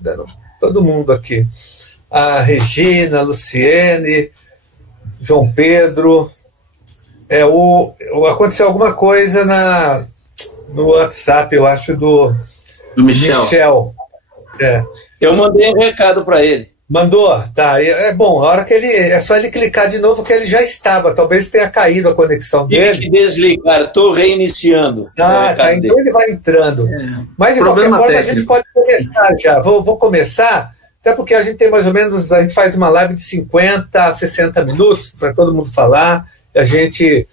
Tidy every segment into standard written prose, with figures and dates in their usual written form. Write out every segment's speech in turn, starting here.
dando todo mundo aqui. A Regina, a Luciene, João Pedro. Aconteceu alguma coisa no WhatsApp, eu acho, do Michel. Eu mandei um recado para ele. Mandou? Tá. É bom, a hora que é só ele clicar de novo, que ele já estava. Talvez tenha caído a conexão dele. Tem que desligar, estou reiniciando. Tá. Então ele vai entrando. Mas de qualquer forma, técnico. A gente pode começar já. Vou começar, até porque a gente tem mais ou menos, a gente faz uma live de 50 a 60 minutos para todo mundo falar, a gente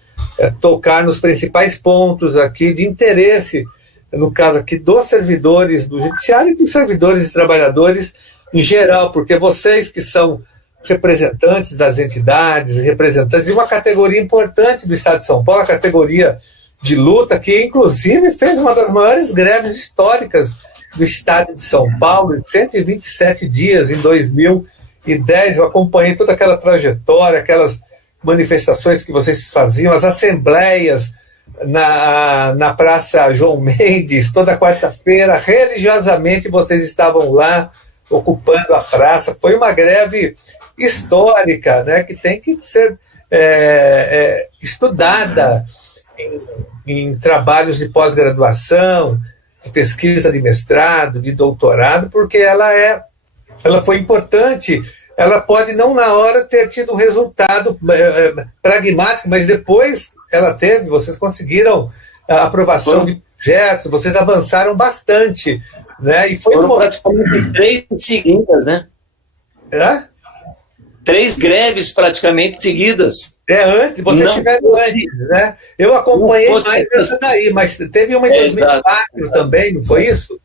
tocar nos principais pontos aqui de interesse, no caso aqui dos servidores do Judiciário e dos servidores e trabalhadores em geral, porque vocês que são representantes das entidades, representantes de uma categoria importante do Estado de São Paulo, a categoria de luta, que inclusive fez uma das maiores greves históricas do Estado de São Paulo, de 127 dias em 2010. Eu acompanhei toda aquela trajetória, aquelas manifestações que vocês faziam, as assembleias na Praça João Mendes, toda quarta-feira, religiosamente vocês estavam lá ocupando a praça. Foi uma greve histórica, né, que tem que ser estudada em trabalhos de pós-graduação, de pesquisa de mestrado, de doutorado, porque ela foi importante. Ela pode não na hora ter tido um resultado pragmático, mas depois ela teve, vocês conseguiram a aprovação de projetos, vocês avançaram bastante, né? E foram praticamente 3 seguidas, né? 3 greves praticamente seguidas. Antes, vocês tiveram antes, né? Eu acompanhei mais essa daí, mas teve uma em 2004 também, não foi isso?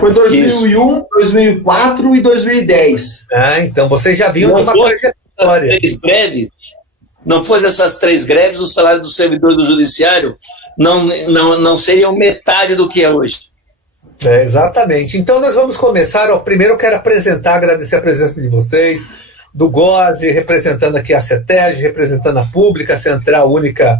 Foi 2001, 2004 e 2010. Então vocês já viram uma trajetória. 3 greves, não fosse essas 3 greves, o salário do servidor do Judiciário não seriam metade do que é hoje. Exatamente. Então nós vamos começar. Primeiro eu quero agradecer a presença de vocês, do GOSE, representando aqui a CETEG, representando a Pública, a Central Única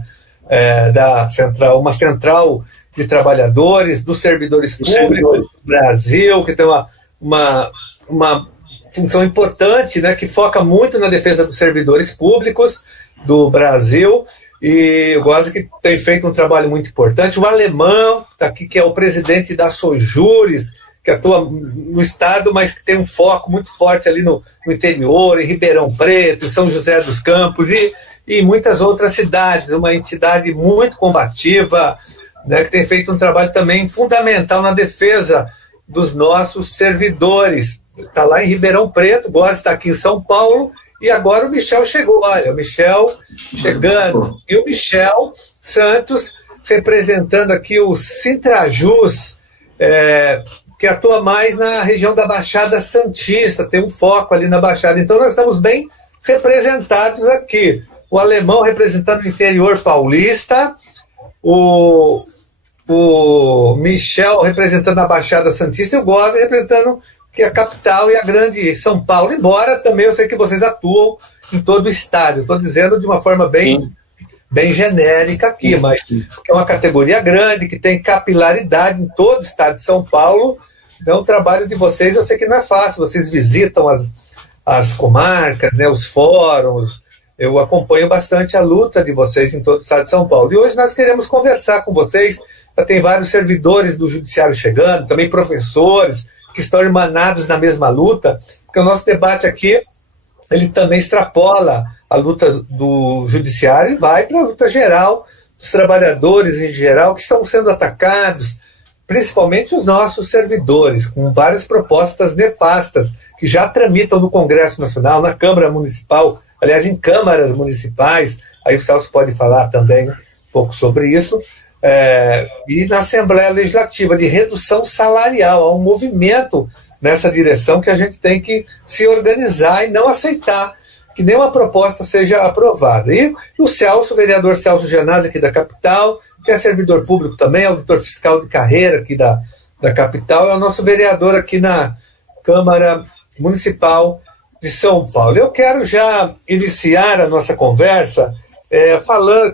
uma central de trabalhadores, dos servidores públicos do Brasil, que tem uma função importante, né, que foca muito na defesa dos servidores públicos do Brasil, e o GOSE que tem feito um trabalho muito importante. O Alemão está aqui, que é o presidente da Sojures, que atua no Estado, mas que tem um foco muito forte ali no interior, em Ribeirão Preto, em São José dos Campos e em muitas outras cidades, uma entidade muito combativa, né, que tem feito um trabalho também fundamental na defesa dos nossos servidores. Está lá em Ribeirão Preto, o GOSE está aqui em São Paulo, e agora o Michel chegou. Olha, o Michel chegando. E o Michel Santos representando aqui o Sintrajus, que atua mais na região da Baixada Santista, tem um foco ali na Baixada. Então nós estamos bem representados aqui. O Alemão representando o interior paulista, o Michel representando a Baixada Santista e o GOSE representando que é a capital e a grande São Paulo, embora também eu sei que vocês atuam em todo o estado. Estou dizendo de uma forma bem genérica aqui, mas é uma categoria grande, que tem capilaridade em todo o estado de São Paulo. Então o trabalho de vocês eu sei que não é fácil, vocês visitam as comarcas, né, os fóruns. Eu acompanho bastante a luta de vocês em todo o estado de São Paulo. E hoje nós queremos conversar com vocês. Já tem vários servidores do Judiciário chegando, também professores que estão irmanados na mesma luta, porque o nosso debate aqui, ele também extrapola a luta do Judiciário e vai para a luta geral, dos trabalhadores em geral, que estão sendo atacados, principalmente os nossos servidores, com várias propostas nefastas, que já tramitam no Congresso Nacional, na Câmara Municipal, aliás, em câmaras municipais, aí o Celso pode falar também um pouco sobre isso, e na Assembleia Legislativa, de redução salarial. Há um movimento nessa direção que a gente tem que se organizar e não aceitar que nenhuma proposta seja aprovada. E o Celso, o vereador Celso Gianazzi, aqui da capital, que é servidor público também, auditor fiscal de carreira aqui da capital, é o nosso vereador aqui na Câmara Municipal de São Paulo. Eu quero já iniciar a nossa conversa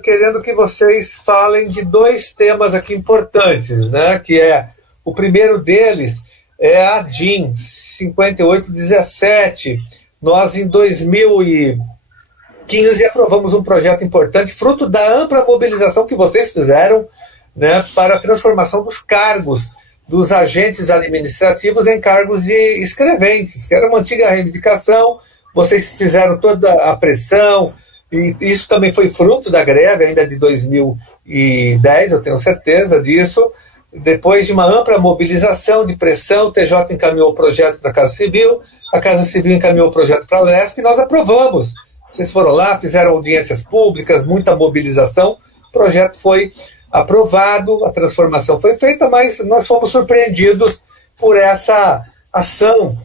querendo que vocês falem de 2 temas aqui importantes, né? Que é, o primeiro deles é a DIN 5817. Nós, em 2015, aprovamos um projeto importante, fruto da ampla mobilização que vocês fizeram, né, para a transformação dos cargos dos agentes administrativos em cargos de escreventes, que era uma antiga reivindicação. Vocês fizeram toda a pressão, e isso também foi fruto da greve ainda de 2010, eu tenho certeza disso. Depois de uma ampla mobilização de pressão, o TJ encaminhou o projeto para a Casa Civil, a Casa Civil encaminhou o projeto para a LESP, e nós aprovamos. Vocês foram lá, fizeram audiências públicas, muita mobilização, o projeto foi aprovado, a transformação foi feita, mas nós fomos surpreendidos por essa ação,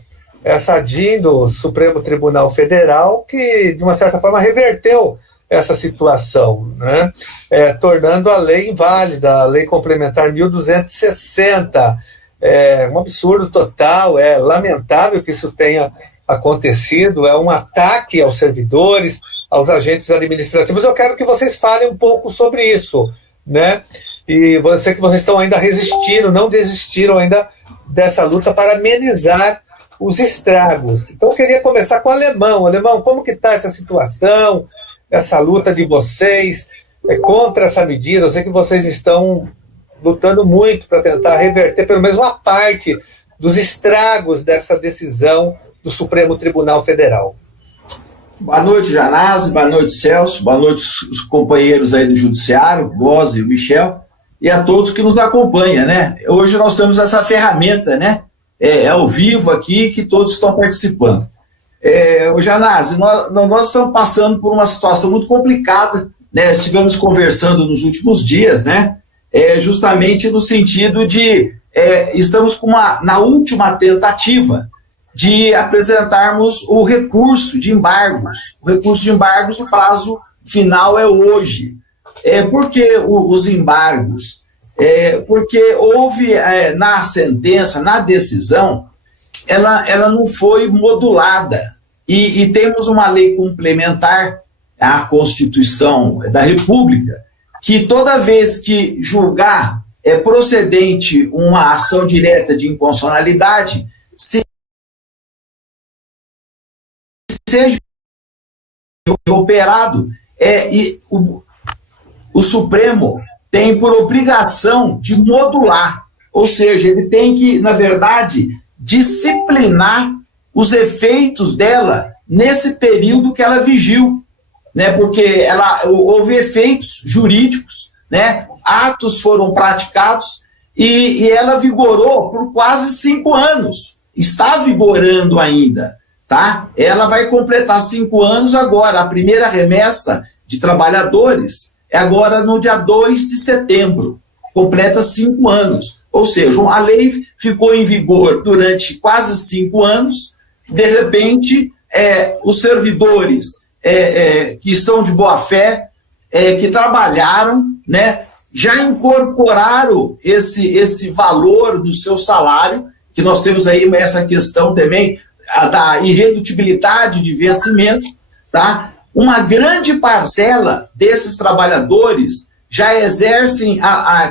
essa DIN do Supremo Tribunal Federal, que, de uma certa forma, reverteu essa situação, né? Tornando a lei inválida, a lei complementar 1260. É um absurdo total, é lamentável que isso tenha acontecido, é um ataque aos servidores, aos agentes administrativos. Eu quero que vocês falem um pouco sobre isso, né? E eu sei que vocês estão ainda resistindo, não desistiram ainda dessa luta para amenizar os estragos. Então eu queria começar com o Alemão. Alemão, como que está essa situação, essa luta de vocês contra essa medida? Eu sei que vocês estão lutando muito para tentar reverter pelo menos uma parte dos estragos dessa decisão do Supremo Tribunal Federal. Boa noite, Janazzi, boa noite, Celso, boa noite os companheiros aí do Judiciário, Goza e o Michel, e a todos que nos acompanham, né? Hoje nós temos essa ferramenta, né? Ao vivo aqui, que todos estão participando. O Janazzi, nós estamos passando por uma situação muito complicada, né? Estivemos conversando nos últimos dias, né? Justamente no sentido de estamos na última tentativa de apresentarmos o recurso de embargos. O recurso de embargos, o prazo final é hoje. Por que os embargos? Porque houve na sentença, na decisão, ela não foi modulada. E temos uma lei complementar à Constituição da República, que toda vez que julgar procedente uma ação direta de inconstitucionalidade, seja operado, e o Supremo tem por obrigação de modular, ou seja, ele tem que, na verdade, disciplinar os efeitos dela nesse período que ela vigiu, né? Porque houve efeitos jurídicos, né? Atos foram praticados e ela vigorou por quase 5 anos, está vigorando ainda. Tá? Ela vai completar 5 anos agora. A primeira remessa de trabalhadores é agora no dia 2 de setembro. Completa 5 anos. Ou seja, a lei ficou em vigor durante quase 5 anos. De repente, os servidores que são de boa-fé, que trabalharam, né, já incorporaram esse valor do seu salário, que nós temos aí essa questão também da irredutibilidade de vencimento, tá? Uma grande parcela desses trabalhadores já exercem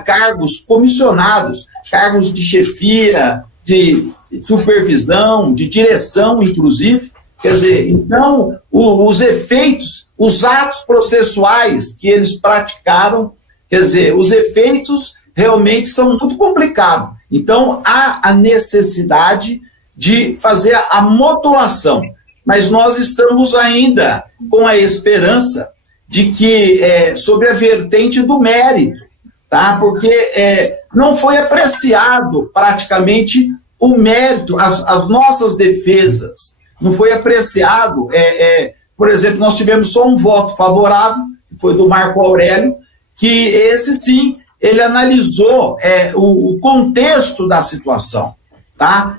cargos comissionados, cargos de chefia, de supervisão, de direção, inclusive. Quer dizer, então, os efeitos, os atos processuais que eles praticaram, quer dizer, os efeitos realmente são muito complicados. Então, há a necessidade de fazer a modulação, mas nós estamos ainda com a esperança de que, sobre a vertente do mérito, tá? Porque não foi apreciado praticamente o mérito, as nossas defesas, não foi apreciado, por exemplo, nós tivemos só um voto favorável, que foi do Marco Aurélio, que esse sim, ele analisou o contexto da situação, tá?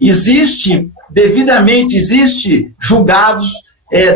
Existe julgados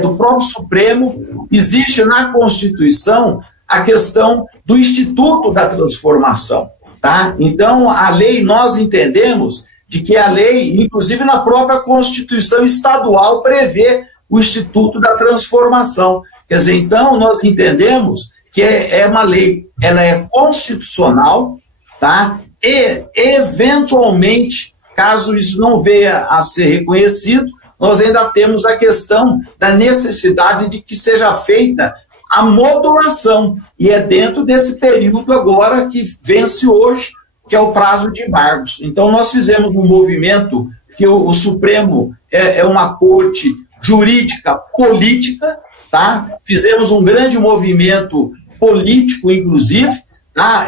do próprio Supremo, existe na Constituição a questão do Instituto da Transformação, tá? Então, a lei, nós entendemos de que a lei, inclusive na própria Constituição estadual, prevê o Instituto da Transformação. Quer dizer, então, nós entendemos que é uma lei, ela é constitucional, tá? E, eventualmente, caso isso não venha a ser reconhecido, nós ainda temos a questão da necessidade de que seja feita a modulação, e é dentro desse período agora que vence hoje, que é o prazo de embargos. Então, nós fizemos um movimento que o Supremo é uma corte jurídica política, tá? Fizemos um grande movimento político, inclusive, tá?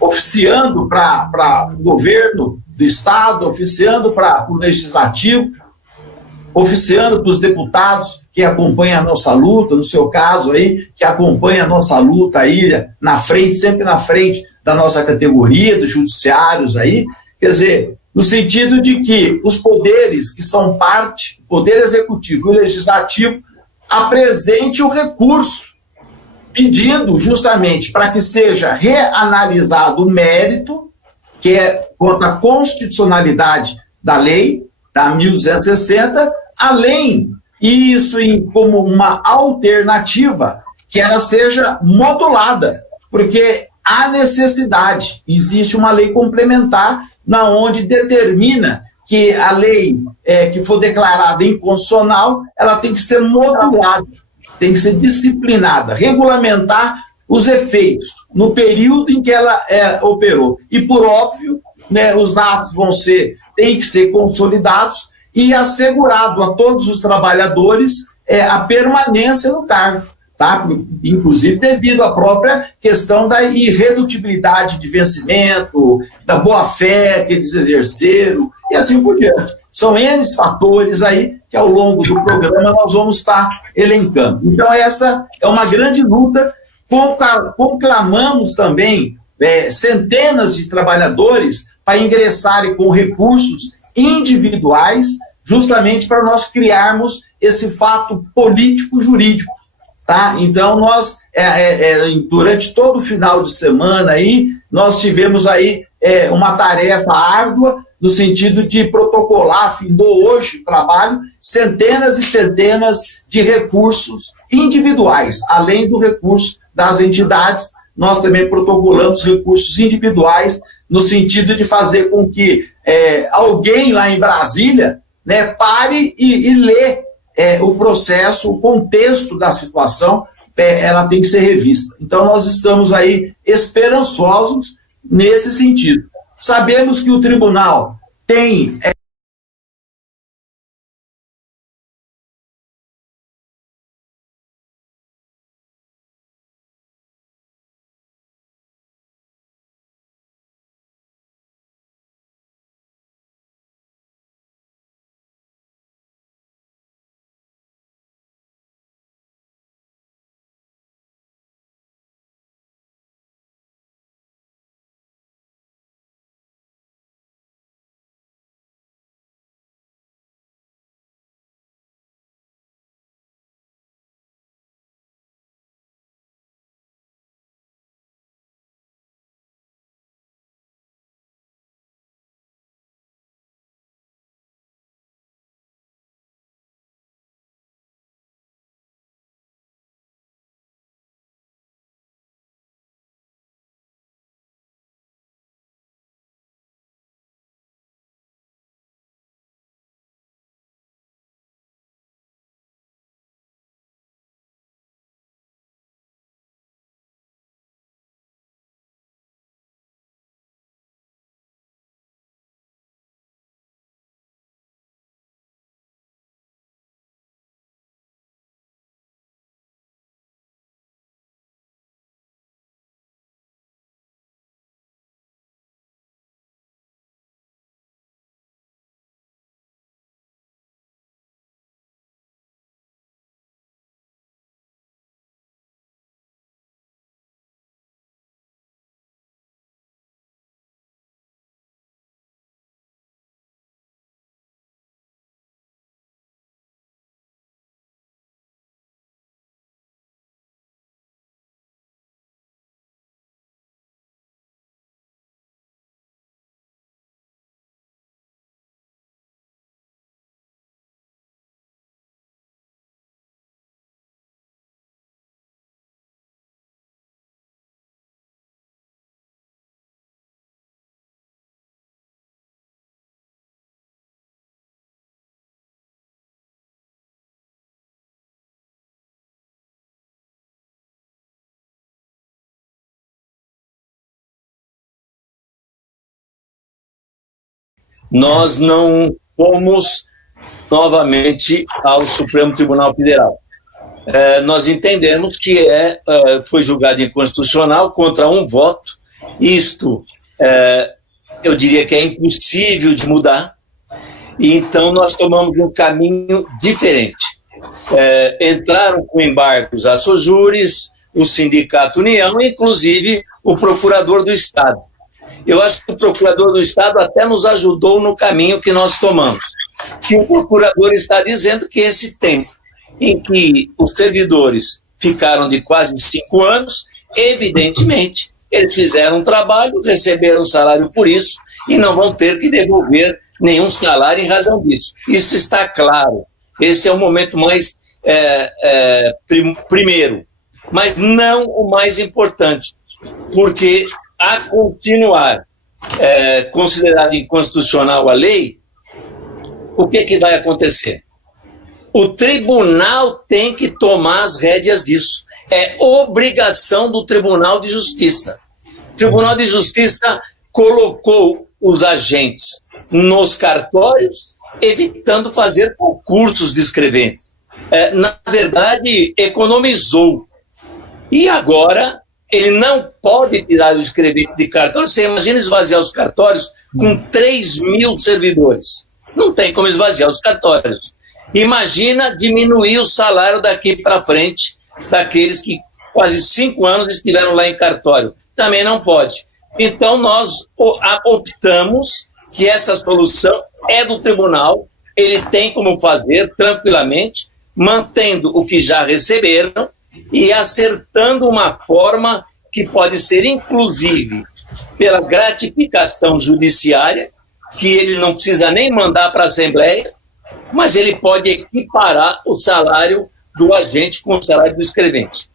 Oficiando para o governo do Estado, oficiando para o Legislativo, oficiando para os deputados que acompanham a nossa luta, no seu caso aí, que acompanha a nossa luta aí na frente, sempre na frente da nossa categoria, dos judiciários aí, quer dizer, no sentido de que os poderes que são parte, o Poder Executivo e o Legislativo, apresente o recurso, pedindo justamente para que seja reanalisado o mérito, que é quanto à constitucionalidade da lei, da 1260, além, e isso como uma alternativa, que ela seja modulada, porque há necessidade, existe uma lei complementar na onde determina que a lei que for declarada inconstitucional, ela tem que ser modulada, tem que ser disciplinada, regulamentar os efeitos no período em que ela operou. E, por óbvio, né, os atos têm que ser consolidados e assegurado a todos os trabalhadores a permanência no cargo, tá? Inclusive devido à própria questão da irredutibilidade de vencimento, da boa-fé que eles exerceram e assim por diante. São N fatores aí que ao longo do programa nós vamos estar elencando. Então essa é uma grande luta, conclamamos também centenas de trabalhadores para ingressarem com recursos individuais, justamente para nós criarmos esse fato político-jurídico. Tá? Então, nós, durante todo o final de semana, aí, nós tivemos aí, uma tarefa árdua, no sentido de protocolar, findou hoje o trabalho, centenas e centenas de recursos individuais, além do recurso das entidades. Nós também protocolamos recursos individuais, no sentido de fazer com que alguém lá em Brasília, né, pare e lê o processo, o contexto da situação, ela tem que ser revista. Então, nós estamos aí esperançosos nesse sentido. Sabemos que o tribunal tem nós não fomos novamente ao Supremo Tribunal Federal. Nós entendemos que foi julgado inconstitucional contra um voto. Isto, eu diria que é impossível de mudar, e então nós tomamos um caminho diferente. Entraram com embargos a Sojures, o Sindicato União, inclusive o Procurador do Estado. Eu acho que o Procurador do Estado até nos ajudou no caminho que nós tomamos. Que o Procurador está dizendo que esse tempo em que os servidores ficaram de quase 5 anos, evidentemente, eles fizeram um trabalho, receberam salário por isso e não vão ter que devolver nenhum salário em razão disso. Isso está claro. Este é o momento mais primeiro, mas não o mais importante, porque a continuar considerado inconstitucional a lei, o que vai acontecer? O tribunal tem que tomar as rédeas disso. É obrigação do Tribunal de Justiça. O Tribunal de Justiça colocou os agentes nos cartórios, evitando fazer concursos de escreventes. Na verdade, economizou. E agora, ele não pode tirar o escrevente de cartório. Você imagina esvaziar os cartórios com 3.000 servidores. Não tem como esvaziar os cartórios. Imagina diminuir o salário daqui para frente daqueles que quase 5 anos estiveram lá em cartório. Também não pode. Então, nós optamos que essa solução é do tribunal, ele tem como fazer tranquilamente, mantendo o que já receberam e acertando uma forma que pode ser, inclusive, pela gratificação judiciária, que ele não precisa nem mandar para a Assembleia, mas ele pode equiparar o salário do agente com o salário do escrevente.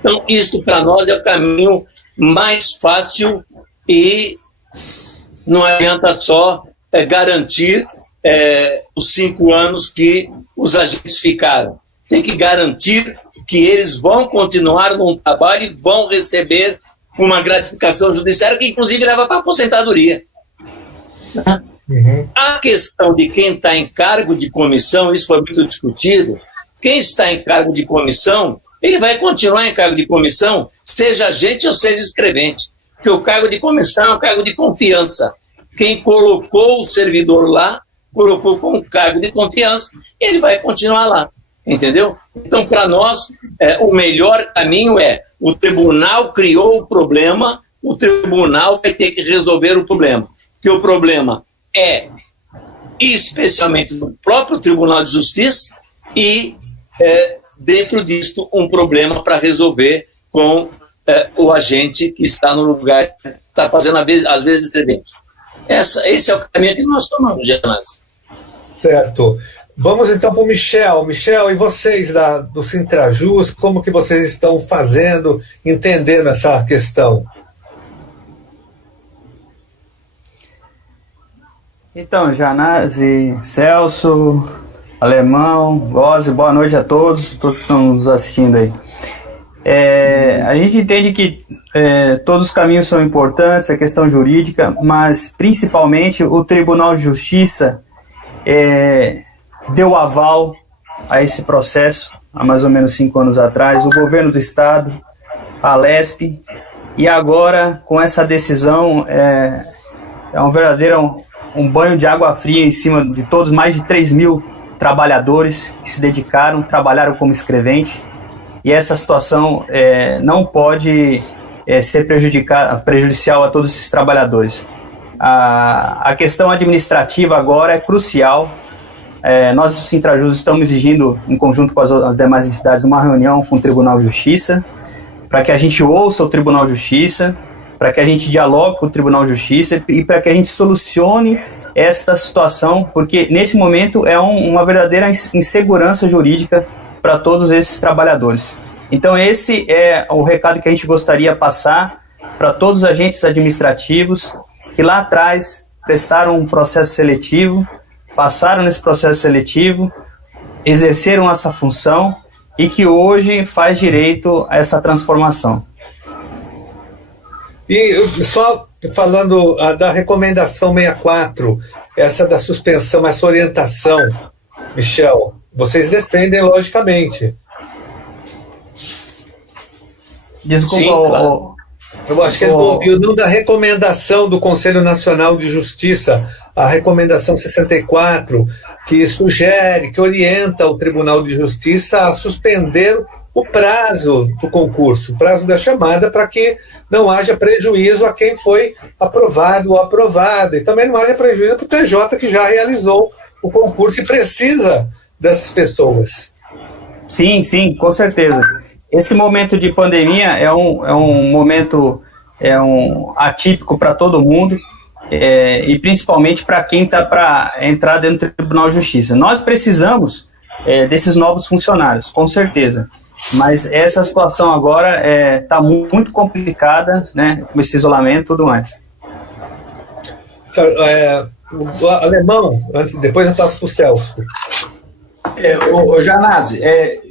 Então, isso para nós é o caminho mais fácil e não adianta só garantir os 5 anos que os agentes ficaram. Tem que garantir que eles vão continuar num trabalho e vão receber uma gratificação judiciária que, inclusive, leva para a aposentadoria. Uhum. A questão de quem está em cargo de comissão, isso foi muito discutido. Quem está em cargo de comissão, ele vai continuar em cargo de comissão, seja agente ou seja escrevente. Porque o cargo de comissão é um cargo de confiança. Quem colocou o servidor lá, colocou como cargo de confiança, e ele vai continuar lá. Entendeu? Então, para nós, o melhor caminho o tribunal criou o problema, o tribunal vai ter que resolver o problema. Porque o problema especialmente do próprio Tribunal de Justiça e, dentro disso, um problema para resolver com o agente que está no lugar, está fazendo, às vezes, excedente. Esse é o caminho que nós tomamos, Genásio. Certo. Vamos então para o Michel. Michel, e vocês do Sintrajus, como que vocês estão fazendo, entendendo essa questão? Então, Janazzi, Celso, Alemão, Gozzi, boa noite a todos que estão nos assistindo aí. A gente entende que todos os caminhos são importantes, a questão jurídica, mas principalmente o Tribunal de Justiça deu aval a esse processo há mais ou menos 5 anos atrás, o governo do estado, a Alesp, e agora com essa decisão é um verdadeiro um banho de água fria em cima de todos, mais de 3.000 trabalhadores que se dedicaram, trabalharam como escrevente, e essa situação não pode ser prejudicial a todos esses trabalhadores. A questão administrativa agora é crucial. Nós do Sintrajus estamos exigindo, em conjunto com as demais entidades, uma reunião com o Tribunal de Justiça, para que a gente ouça o Tribunal de Justiça, para que a gente dialogue com o Tribunal de Justiça e para que a gente solucione esta situação, porque nesse momento é uma verdadeira insegurança jurídica para todos esses trabalhadores. Então esse é o recado que a gente gostaria de passar para todos os agentes administrativos que lá atrás prestaram um processo seletivo, passaram nesse processo seletivo, exerceram essa função e que hoje faz direito a essa transformação. E só falando da recomendação 64, essa da suspensão, essa orientação, Michel, vocês defendem logicamente. Desculpa, Sim, claro. Eu acho que ele ouviu não da recomendação do Conselho Nacional de Justiça, a recomendação 64, que sugere, que orienta o Tribunal de Justiça a suspender o prazo do concurso, o prazo da chamada, para que não haja prejuízo a quem foi aprovado ou aprovada, e também não haja prejuízo para o TJ, que já realizou o concurso e precisa dessas pessoas. Sim, com certeza. Esse momento de pandemia é um momento atípico para todo mundo, e principalmente para quem está para entrar dentro do Tribunal de Justiça. Nós precisamos desses novos funcionários, com certeza, mas essa situação agora está muito complicada, né, com esse isolamento e tudo mais. O Alemão, depois eu passo para o Celso. Janazzi,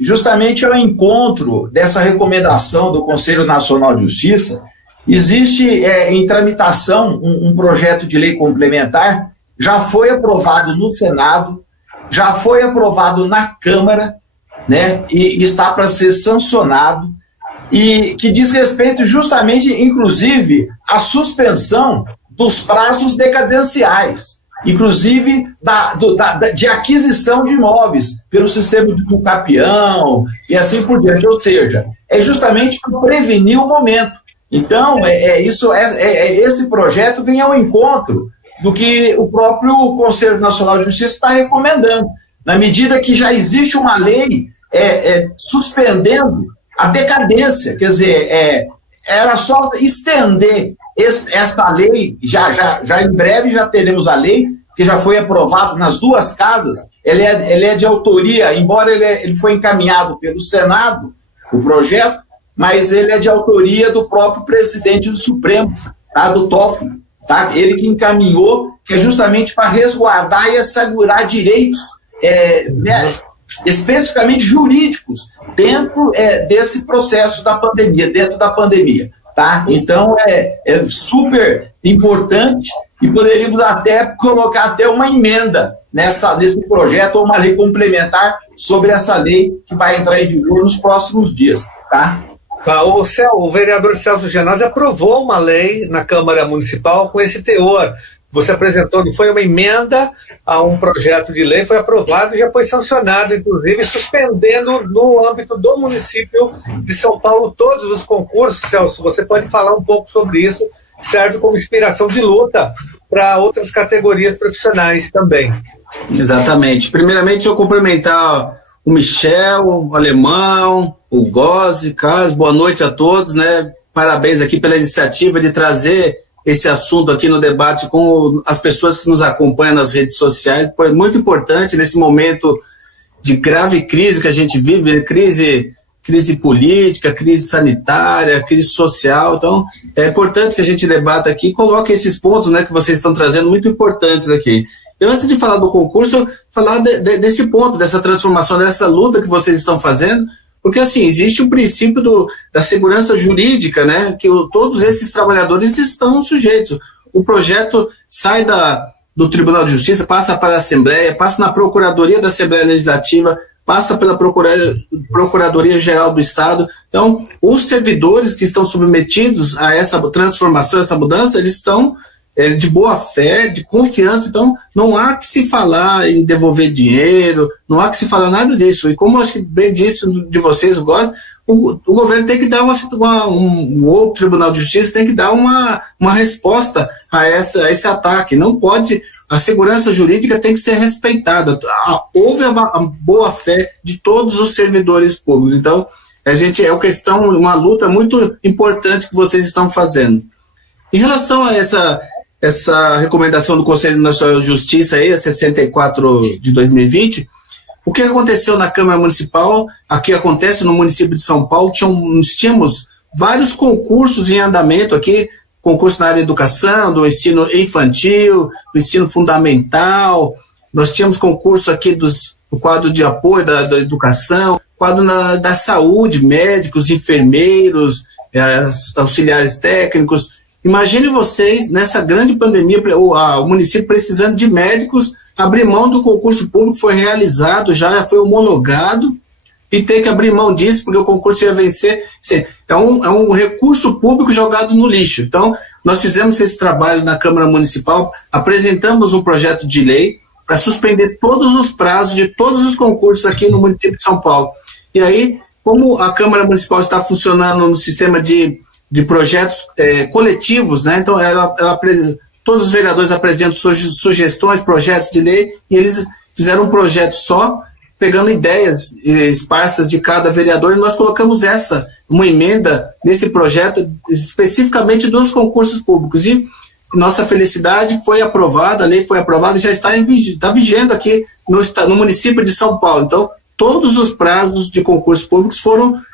justamente ao encontro dessa recomendação do Conselho Nacional de Justiça, existe em tramitação um projeto de lei complementar, já foi aprovado no Senado, já foi aprovado na Câmara, né, e está para ser sancionado, e que diz respeito justamente, inclusive, à suspensão dos prazos decadenciais, inclusive de aquisição de imóveis pelo sistema de Funcapião e assim por diante. Ou seja, é justamente para prevenir o momento. Então, esse projeto vem ao encontro do que o próprio Conselho Nacional de Justiça está recomendando, na medida que já existe uma lei suspendendo a decadência. Quer dizer, era só estender esta lei, já em breve já teremos a lei, que já foi aprovada nas duas casas. Ele é de autoria, embora ele foi encaminhado pelo Senado, o projeto, mas ele é de autoria do próprio presidente do Supremo, tá, do Toffoli, tá? Ele que encaminhou, que é justamente para resguardar e assegurar direitos especificamente jurídicos dentro desse processo da pandemia, dentro da pandemia. Tá? Então é super importante, e poderíamos até colocar até uma emenda nesse projeto, ou uma lei complementar sobre essa lei que vai entrar em vigor nos próximos dias. Tá? O vereador Celso Genasi aprovou uma lei na Câmara Municipal com esse teor. Você apresentou, não foi uma emenda a um projeto de lei, foi aprovado e já foi sancionado, inclusive suspendendo no âmbito do município de São Paulo todos os concursos. Celso, você pode falar um pouco sobre isso, serve como inspiração de luta para outras categorias profissionais também. Exatamente. Primeiramente, eu cumprimentar o Michel, o Alemão, o Gozzi, Carlos, boa noite a todos, né? Parabéns aqui pela iniciativa de trazer esse assunto aqui no debate com as pessoas que nos acompanham nas redes sociais. Foi muito importante nesse momento de grave crise que a gente vive, crise política, crise sanitária, crise social. Então, é importante que a gente debata aqui e coloque esses pontos, né, que vocês estão trazendo, muito importantes aqui. E antes de falar do concurso, falar desse ponto, dessa transformação, dessa luta que vocês estão fazendo, porque, assim, existe o princípio da segurança jurídica, né, que todos esses trabalhadores estão sujeitos. O projeto sai do Tribunal de Justiça, passa para a Assembleia, passa na Procuradoria da Assembleia Legislativa, passa pela Procuradoria-Geral do Estado. Então, os servidores que estão submetidos a essa transformação, essa mudança, eles estão de boa fé, de confiança. Então não há que se falar em devolver dinheiro, não há que se falar nada disso. E como eu acho que bem disse de vocês, o governo tem que dar o Tribunal de Justiça tem que dar uma resposta a esse ataque. Não pode, a segurança jurídica tem que ser respeitada. Houve a boa fé de todos os servidores públicos. Então, uma luta muito importante que vocês estão fazendo. Em relação a essa recomendação do Conselho Nacional de Justiça, a 64 de 2020, o que aconteceu na Câmara Municipal, aqui acontece no município de São Paulo, tínhamos vários concursos em andamento aqui, concurso na área da educação, do ensino infantil, do ensino fundamental, nós tínhamos concurso aqui do quadro de apoio da educação, quadro da saúde, médicos, enfermeiros, auxiliares técnicos. Imagine vocês, nessa grande pandemia, o município precisando de médicos, abrir mão do concurso público, foi realizado, já foi homologado, e ter que abrir mão disso, porque o concurso ia vencer. É um recurso público jogado no lixo. Então, nós fizemos esse trabalho na Câmara Municipal, apresentamos um projeto de lei para suspender todos os prazos de todos os concursos aqui no município de São Paulo. E aí, como a Câmara Municipal está funcionando no sistema de projetos coletivos, né? Então, todos os vereadores apresentam sugestões, projetos de lei, e eles fizeram um projeto só, pegando ideias esparsas de cada vereador, e nós colocamos uma emenda nesse projeto, especificamente dos concursos públicos. E nossa felicidade, foi aprovada, a lei foi aprovada e já está vigendo aqui no município de São Paulo. Então, todos os prazos de concursos públicos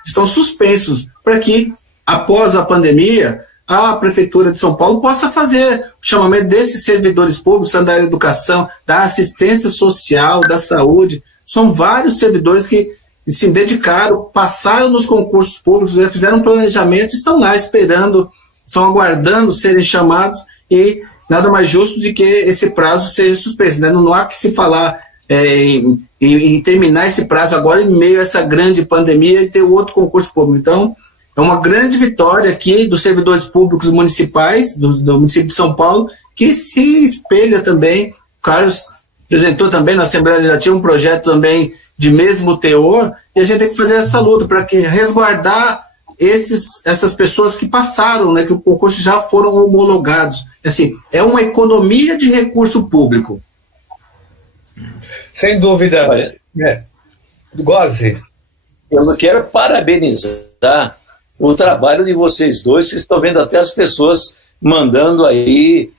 estão suspensos para que, após a pandemia, a Prefeitura de São Paulo possa fazer o chamamento desses servidores públicos, da área da educação, da assistência social, da saúde. São vários servidores que se dedicaram, passaram nos concursos públicos, fizeram um planejamento, estão lá esperando, estão aguardando serem chamados, e nada mais justo de que esse prazo seja suspenso, né? Não há que se falar em terminar esse prazo agora em meio a essa grande pandemia e ter outro concurso público. Então, é uma grande vitória aqui dos servidores públicos municipais do município de São Paulo, que se espelha também. O Carlos apresentou também na Assembleia Legislativa um projeto também de mesmo teor, e a gente tem que fazer essa luta para resguardar essas pessoas que passaram, né, que o concurso já foram homologados. Assim, é uma economia de recurso público. Sem dúvida. Goze. Eu quero parabenizar o trabalho de vocês dois. Vocês estão vendo até as pessoas mandando aí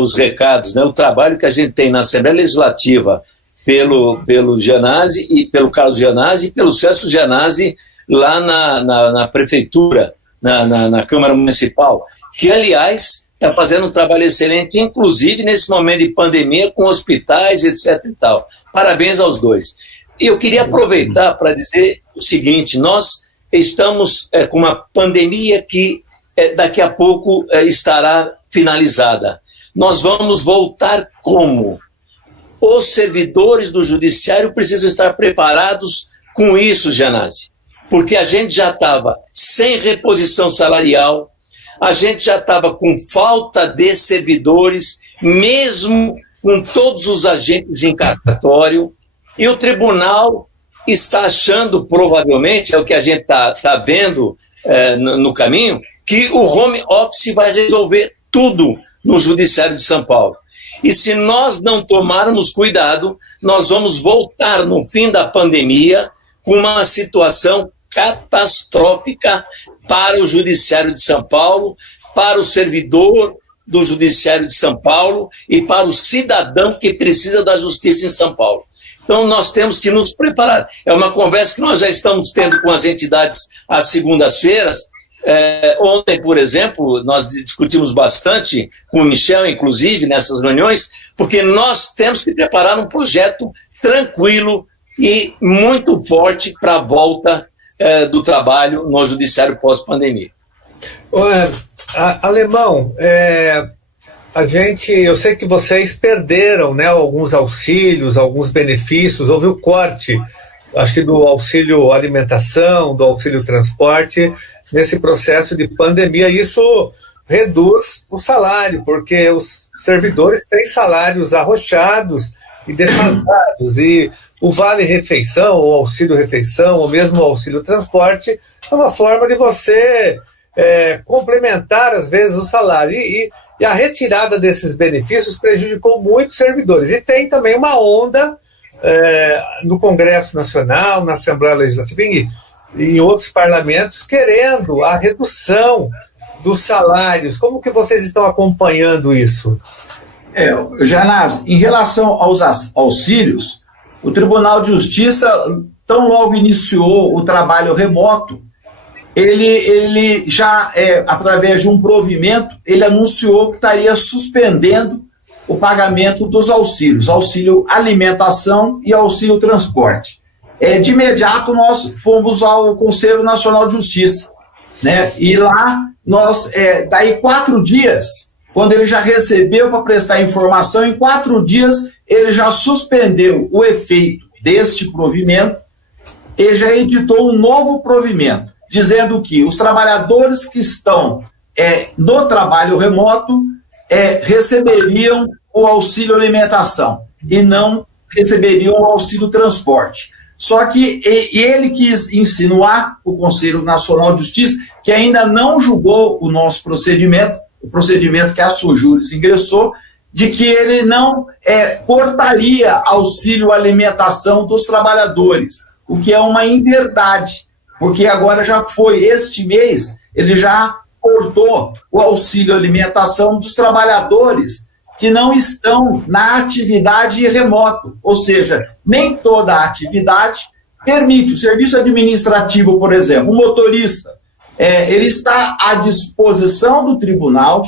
os recados, né? O trabalho que a gente tem na Assembleia Legislativa pelo Gianazzi, e pelo Carlos Gianazzi, e pelo Celso Gianazzi lá na Prefeitura, na Câmara Municipal, que, aliás, está fazendo um trabalho excelente, inclusive nesse momento de pandemia, com hospitais, etc. e tal. Parabéns aos dois. E eu queria aproveitar para dizer o seguinte: nós estamos com uma pandemia que daqui a pouco estará finalizada. Nós vamos voltar como? Os servidores do Judiciário precisam estar preparados com isso, Gianazzi, porque a gente já estava sem reposição salarial, a gente já estava com falta de servidores, mesmo com todos os agentes em cartório, e o tribunal está achando, provavelmente, é o que a gente está vendo no caminho, que o home office vai resolver tudo no Judiciário de São Paulo. E se nós não tomarmos cuidado, nós vamos voltar no fim da pandemia com uma situação catastrófica para o Judiciário de São Paulo, para o servidor do Judiciário de São Paulo e para o cidadão que precisa da justiça em São Paulo. Então, nós temos que nos preparar. É uma conversa que nós já estamos tendo com as entidades às segundas-feiras. Ontem, por exemplo, nós discutimos bastante com o Michel, inclusive, nessas reuniões, porque nós temos que preparar um projeto tranquilo e muito forte para a volta do trabalho no Judiciário pós-pandemia. Alemão, eu sei que vocês perderam, né, alguns auxílios, alguns benefícios, houve o corte, acho que do auxílio alimentação, do auxílio transporte, nesse processo de pandemia. Isso reduz o salário, porque os servidores têm salários arrochados e defasados, e o vale-refeição, o auxílio-refeição, ou mesmo o auxílio-transporte, é uma forma de você complementar, às vezes, o salário. E a retirada desses benefícios prejudicou muitos servidores. E tem também uma onda no Congresso Nacional, na Assembleia Legislativa e em outros parlamentos, querendo a redução dos salários. Como que vocês estão acompanhando isso? Gianazzi, em relação aos auxílios, o Tribunal de Justiça, tão logo iniciou o trabalho remoto, ele já, através de um provimento, ele anunciou que estaria suspendendo o pagamento dos auxílios, auxílio alimentação e auxílio transporte. De imediato, nós fomos ao Conselho Nacional de Justiça né? E lá, daí 4 dias, quando ele já recebeu para prestar informação, em 4 dias ele já suspendeu o efeito deste provimento e já editou um novo provimento, dizendo que os trabalhadores que estão no trabalho remoto receberiam o auxílio alimentação e não receberiam o auxílio transporte. Só que ele quis insinuar, o Conselho Nacional de Justiça, que ainda não julgou o nosso procedimento, o procedimento que a Sojures ingressou, de que ele não cortaria auxílio alimentação dos trabalhadores, o que é uma inverdade, porque agora já foi, este mês, ele já cortou o auxílio alimentação dos trabalhadores que não estão na atividade remoto, ou seja, nem toda a atividade permite. O serviço administrativo, por exemplo, o motorista, ele está à disposição do tribunal,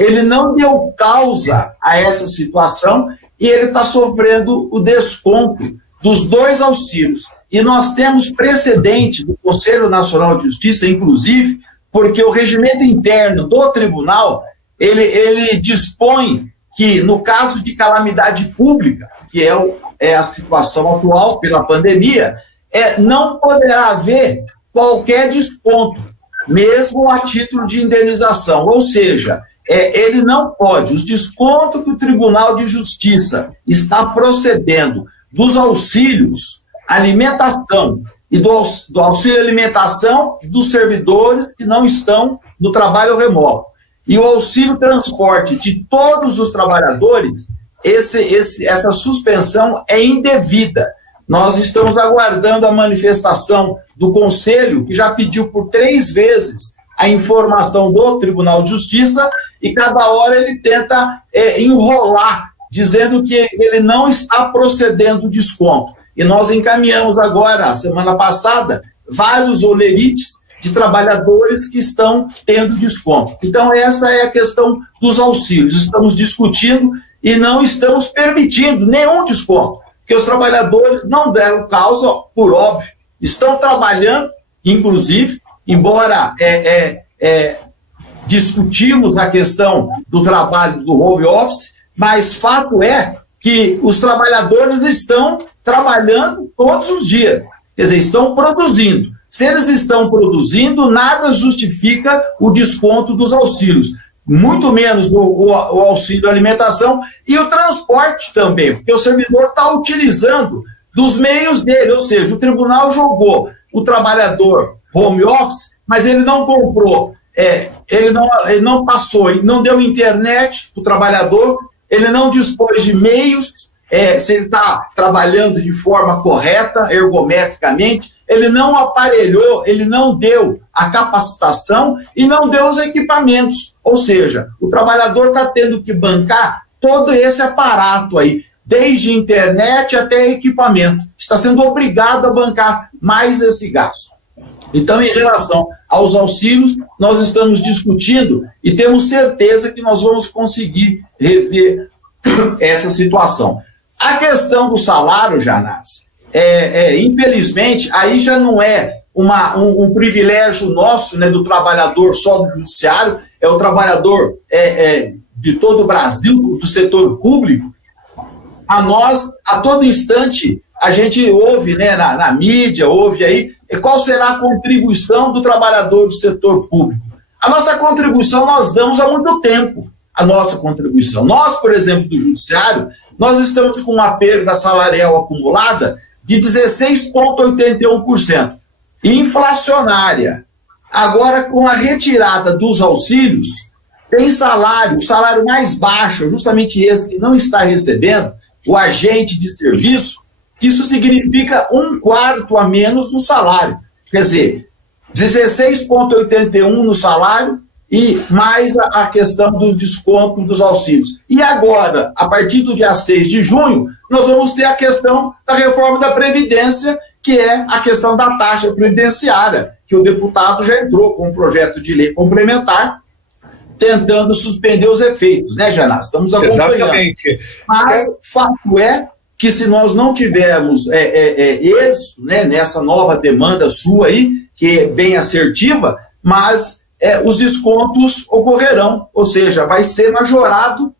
ele não deu causa a essa situação e ele está sofrendo o desconto dos 2 auxílios. E nós temos precedente do Conselho Nacional de Justiça, inclusive, porque o regimento interno do tribunal, ele dispõe que, no caso de calamidade pública, que é a situação atual pela pandemia, não poderá haver qualquer desconto, mesmo a título de indenização. Ou seja, ele não pode, os descontos que o Tribunal de Justiça está procedendo dos auxílios alimentação e do auxílio alimentação dos servidores que não estão no trabalho remoto, e o auxílio transporte de todos os trabalhadores, essa suspensão é indevida. Nós estamos aguardando a manifestação do Conselho, que já pediu por 3 vezes a informação do Tribunal de Justiça, e cada hora ele tenta enrolar, dizendo que ele não está procedendo desconto. E nós encaminhamos agora, semana passada, vários olerites de trabalhadores que estão tendo desconto. Então, essa é a questão dos auxílios. Estamos discutindo e não estamos permitindo nenhum desconto, porque os trabalhadores não deram causa, por óbvio, estão trabalhando, inclusive, embora discutimos a questão do trabalho do home office, mas fato é que os trabalhadores estão trabalhando todos os dias, quer dizer, estão produzindo. Se eles estão produzindo, nada justifica o desconto dos auxílios, muito menos o auxílio alimentação e o transporte também, porque o servidor está utilizando dos meios dele, ou seja, o tribunal jogou o trabalhador home office, mas ele não comprou, ele não passou, ele não deu internet para o trabalhador, ele não dispôs de meios, se ele está trabalhando de forma correta, ergometricamente, ele não aparelhou, ele não deu a capacitação e não deu os equipamentos. Ou seja, o trabalhador está tendo que bancar todo esse aparato aí, desde internet até equipamento. Está sendo obrigado a bancar mais esse gasto. Então, em relação aos auxílios, nós estamos discutindo e temos certeza que nós vamos conseguir rever essa situação. A questão do salário, Janás, infelizmente, aí já não é um privilégio nosso, né, do trabalhador só do judiciário, é o trabalhador de todo o Brasil, do setor público. A todo instante, a gente ouve, né, na mídia, ouve aí, qual será a contribuição do trabalhador do setor público. A nossa contribuição nós damos há muito tempo, a nossa contribuição. Nós, por exemplo, do judiciário, nós estamos com uma perda salarial acumulada de 16,81%, inflacionária. Agora, com a retirada dos auxílios, tem salário, o salário mais baixo, justamente esse que não está recebendo, o agente de serviço, isso significa 1/4 a menos no salário. Quer dizer, 16,81 no salário e mais a questão do desconto dos auxílios. E agora, a partir do dia 6 de junho, nós vamos ter a questão da reforma da Previdência, que é a questão da taxa previdenciária, que o deputado já entrou com um projeto de lei complementar, tentando suspender os efeitos, né, Janás? Estamos acompanhando. Exatamente. Mas o fato é que se nós não tivermos êxito, né, nessa nova demanda sua aí, que é bem assertiva, mas os descontos ocorrerão, ou seja, vai ser majorado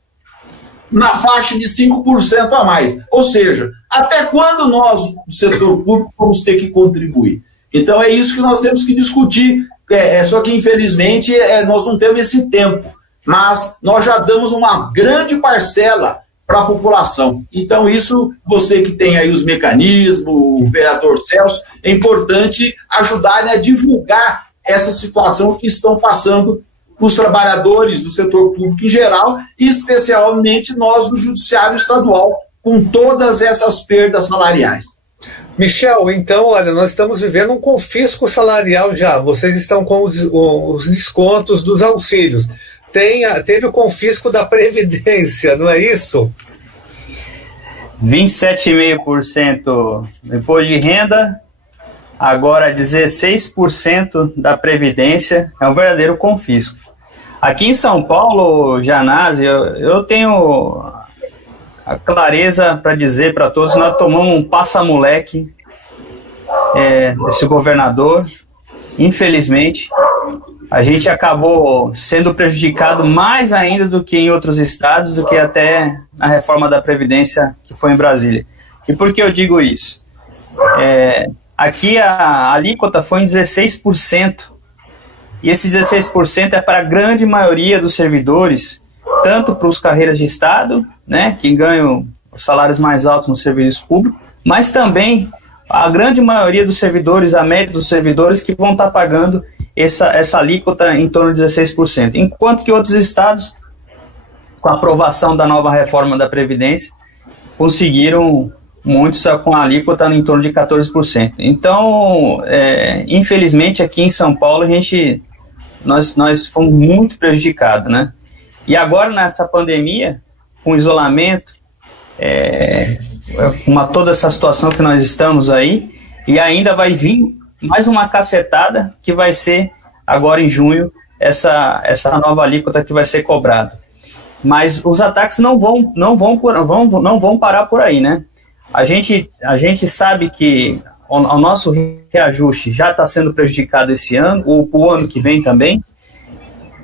na faixa de 5% a mais. Ou seja, até quando nós, do setor público, vamos ter que contribuir? Então é isso que nós temos que discutir, só que infelizmente nós não temos esse tempo, mas nós já damos uma grande parcela para a população. Então isso, você que tem aí os mecanismos, o vereador Celso, é importante ajudarem a divulgar essa situação que estão passando os trabalhadores do setor público em geral, e especialmente nós do Judiciário Estadual, com todas essas perdas salariais. Michel, então, olha, nós estamos vivendo um confisco salarial já. Vocês estão com os descontos dos auxílios. Teve o confisco da Previdência, não é isso? 27,5% do imposto de renda, agora 16% da Previdência, é um verdadeiro confisco. Aqui em São Paulo, Janazzi, eu tenho a clareza para dizer para todos que nós tomamos um passa-moleque desse governador. Infelizmente, a gente acabou sendo prejudicado mais ainda do que em outros estados, do que até a reforma da Previdência que foi em Brasília. E por que eu digo isso? Aqui a alíquota foi em 16%, e esse 16% é para a grande maioria dos servidores, tanto para os carreiras de Estado, né, que ganham os salários mais altos no serviço público, mas também a grande maioria dos servidores, a média dos servidores, que vão estar pagando essa alíquota em torno de 16%. Enquanto que outros estados, com a aprovação da nova reforma da Previdência, conseguiram muitos com a alíquota em torno de 14%. Então, infelizmente, aqui em São Paulo, nós fomos muito prejudicados, né? E agora, nessa pandemia, com isolamento, toda essa situação que nós estamos aí, e ainda vai vir mais uma cacetada que vai ser agora em junho, essa nova alíquota que vai ser cobrada. Mas os ataques não vão parar por aí, né? A gente sabe que o nosso reajuste já está sendo prejudicado esse ano, o ano que vem também,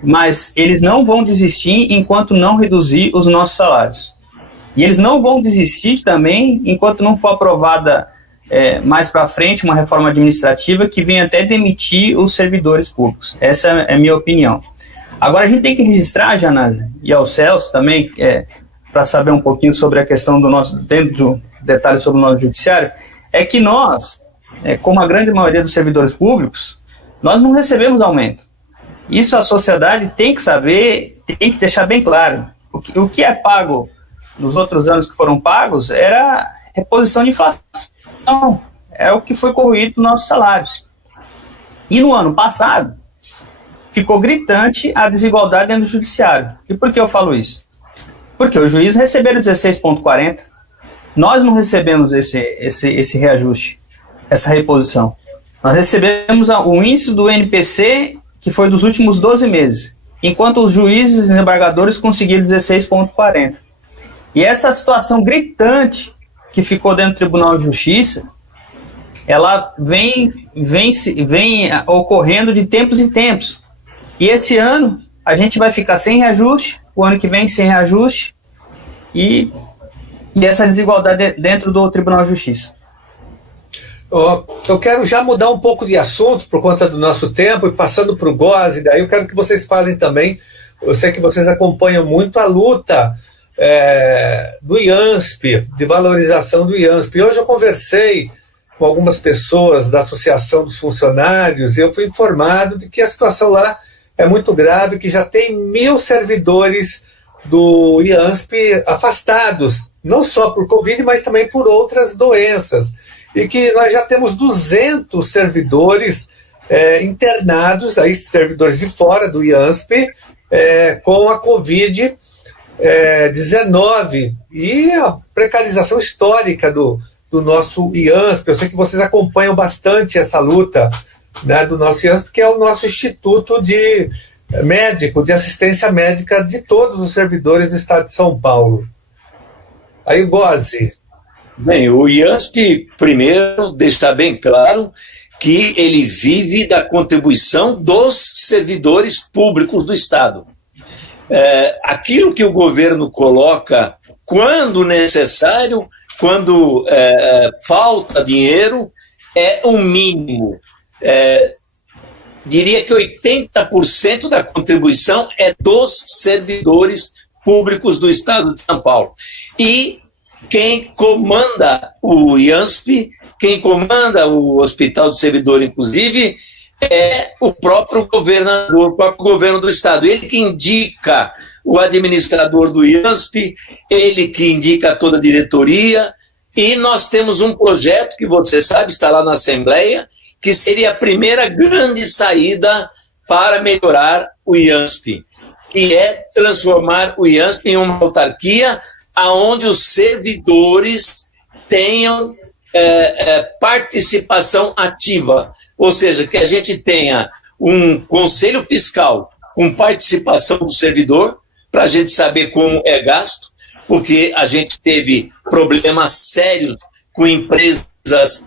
mas eles não vão desistir enquanto não reduzir os nossos salários. E eles não vão desistir também enquanto não for aprovada mais para frente uma reforma administrativa que venha até demitir os servidores públicos. Essa é a minha opinião. Agora a gente tem que registrar, Janazzi, e ao Celso também, para saber um pouquinho sobre a questão do nosso, dentro do detalhe sobre o nosso judiciário, é que nós, como a grande maioria dos servidores públicos, nós não recebemos aumento. Isso a sociedade tem que saber, tem que deixar bem claro. O que é pago nos outros anos que foram pagos era reposição de inflação, é o que foi corrido nos nossos salários. E no ano passado, ficou gritante a desigualdade dentro do judiciário. E por que eu falo isso? Porque os juízes receberam 16,40, nós não recebemos esse reajuste, essa reposição. Nós recebemos o índice do NPC, que foi dos últimos 12 meses, enquanto os juízes e desembargadores conseguiram 16,40. E essa situação gritante que ficou dentro do Tribunal de Justiça, ela vem ocorrendo de tempos em tempos. E esse ano a gente vai ficar sem reajuste, o ano que vem sem reajuste, e essa desigualdade dentro do Tribunal de Justiça. Eu quero já mudar um pouco de assunto por conta do nosso tempo e passando para o Gozzi, daí eu quero que vocês falem também, eu sei que vocês acompanham muito a luta do IANSP, de valorização do IANSP. Hoje eu conversei com algumas pessoas da Associação dos Funcionários e eu fui informado de que a situação lá é muito grave, que já tem 1.000 servidores do IANSP afastados, não só por Covid, mas também por outras doenças. E que nós já temos 200 servidores internados, aí, servidores de fora do IANSP, com a Covid-19 e a precarização histórica do nosso IANSP. Eu sei que vocês acompanham bastante essa luta, né, do nosso IANSP, que é o nosso Instituto de Assistência Médica de todos os servidores do Estado de São Paulo. Aí, Gozzi. Bem, o IANSP, primeiro, deixar bem claro que ele vive da contribuição dos servidores públicos do Estado. Aquilo que o governo coloca quando necessário, quando falta dinheiro, é o mínimo. Diria que 80% da contribuição é dos servidores públicos do Estado de São Paulo. E quem comanda o IANSP, quem comanda o Hospital do Servidor, inclusive, é o próprio governador, o próprio governo do Estado. Ele que indica o administrador do IANSP, ele que indica toda a diretoria, e nós temos um projeto que você sabe, está lá na Assembleia, que seria a primeira grande saída para melhorar o IANSP, que é transformar o IANSP em uma autarquia onde os servidores tenham participação ativa, ou seja, que a gente tenha um conselho fiscal com participação do servidor, para a gente saber como é gasto, porque a gente teve problemas sérios com empresas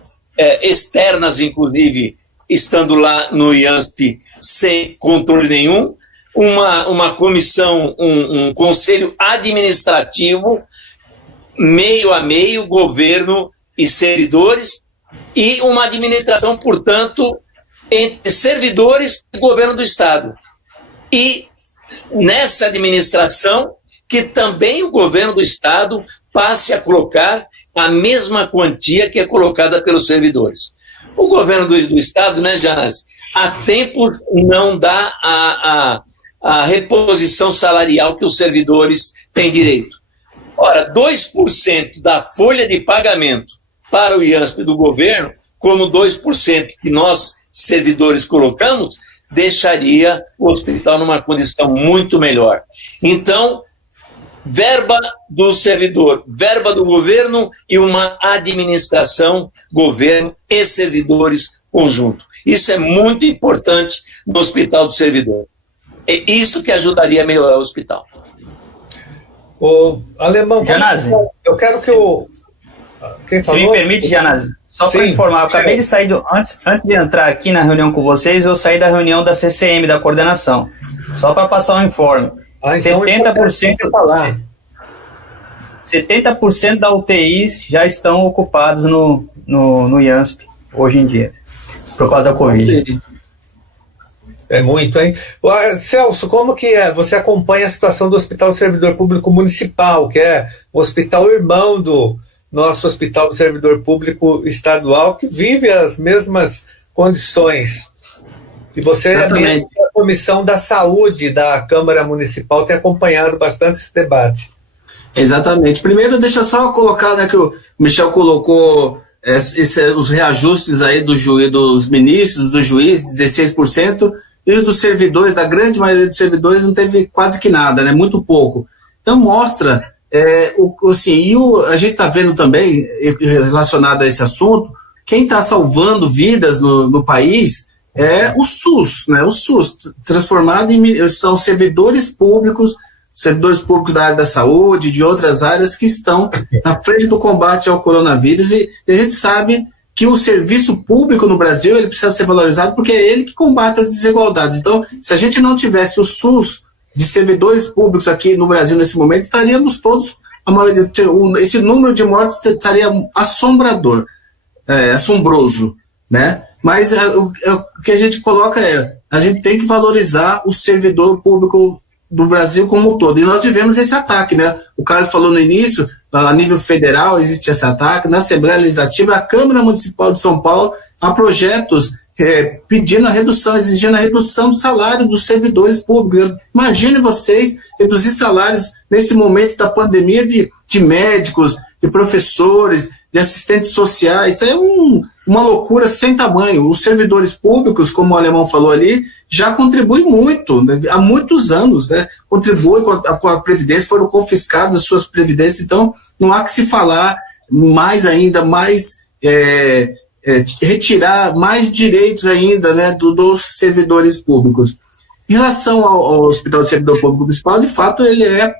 externas, inclusive, estando lá no IANSP sem controle nenhum, uma comissão, um conselho administrativo, meio a meio, governo e servidores, e uma administração, portanto, entre servidores e governo do Estado. E nessa administração, que também o governo do Estado passe a colocar a mesma quantia que é colocada pelos servidores. O governo do Estado, né, Janás, há tempos não dá a reposição salarial que os servidores têm direito. Ora, 2% da folha de pagamento para o IANSP do governo, como 2% que nós, servidores, colocamos, deixaria o hospital numa condição muito melhor. Então, verba do servidor, verba do governo e uma administração, governo e servidores conjunto. Isso é muito importante no Hospital do Servidor. É isso que ajudaria a melhorar o hospital. O Alemão, Janazzi, eu quero que o... Quem falou? Se me permite, Janazzi, só para informar, eu acabei de sair, antes de entrar aqui na reunião com vocês, eu saí da reunião da CCM, da coordenação, só para passar um informe. Então 70% da UTIs já estão ocupados no IANSP hoje em dia, por causa da Covid. É muito, hein? Celso, como que é? Você acompanha a situação do Hospital do Servidor Público Municipal, que é o hospital irmão do nosso Hospital do Servidor Público Estadual, que vive as mesmas condições. E você é membro da Comissão da Saúde da Câmara Municipal, tem acompanhado bastante esse debate. Exatamente. Primeiro, deixa eu só colocar, né, que o Michel colocou os reajustes aí dos ministros, do juiz, 16%, e dos servidores, da grande maioria dos servidores, não teve quase que nada, né, muito pouco. Então, mostra, a gente está vendo também, relacionado a esse assunto, quem está salvando vidas no país é o SUS, né, o SUS, transformado são servidores públicos da área da saúde, de outras áreas que estão na frente do combate ao coronavírus, e a gente sabe que o serviço público no Brasil ele precisa ser valorizado porque é ele que combate as desigualdades. Então, se a gente não tivesse o SUS de servidores públicos aqui no Brasil nesse momento, estaríamos todos, esse número de mortes estaria assombrador, assombroso, né? Mas o que a gente coloca a gente tem que valorizar o servidor público do Brasil como um todo. E nós vivemos esse ataque, né? O Carlos falou no início, a nível federal existe esse ataque, na Assembleia Legislativa, a Câmara Municipal de São Paulo, há projetos pedindo exigindo a redução do salário dos servidores públicos. Imagine vocês reduzir salários nesse momento da pandemia de médicos, de professores, de assistentes sociais. Isso é uma loucura sem tamanho. Os servidores públicos, como o Alemão falou ali, já contribuem muito, né? Há muitos anos, né? Contribuem com a Previdência, foram confiscadas as suas Previdências, então não há que se falar retirar mais direitos ainda, né, dos servidores públicos. Em relação ao Hospital do Servidor Público Municipal, de fato, ele é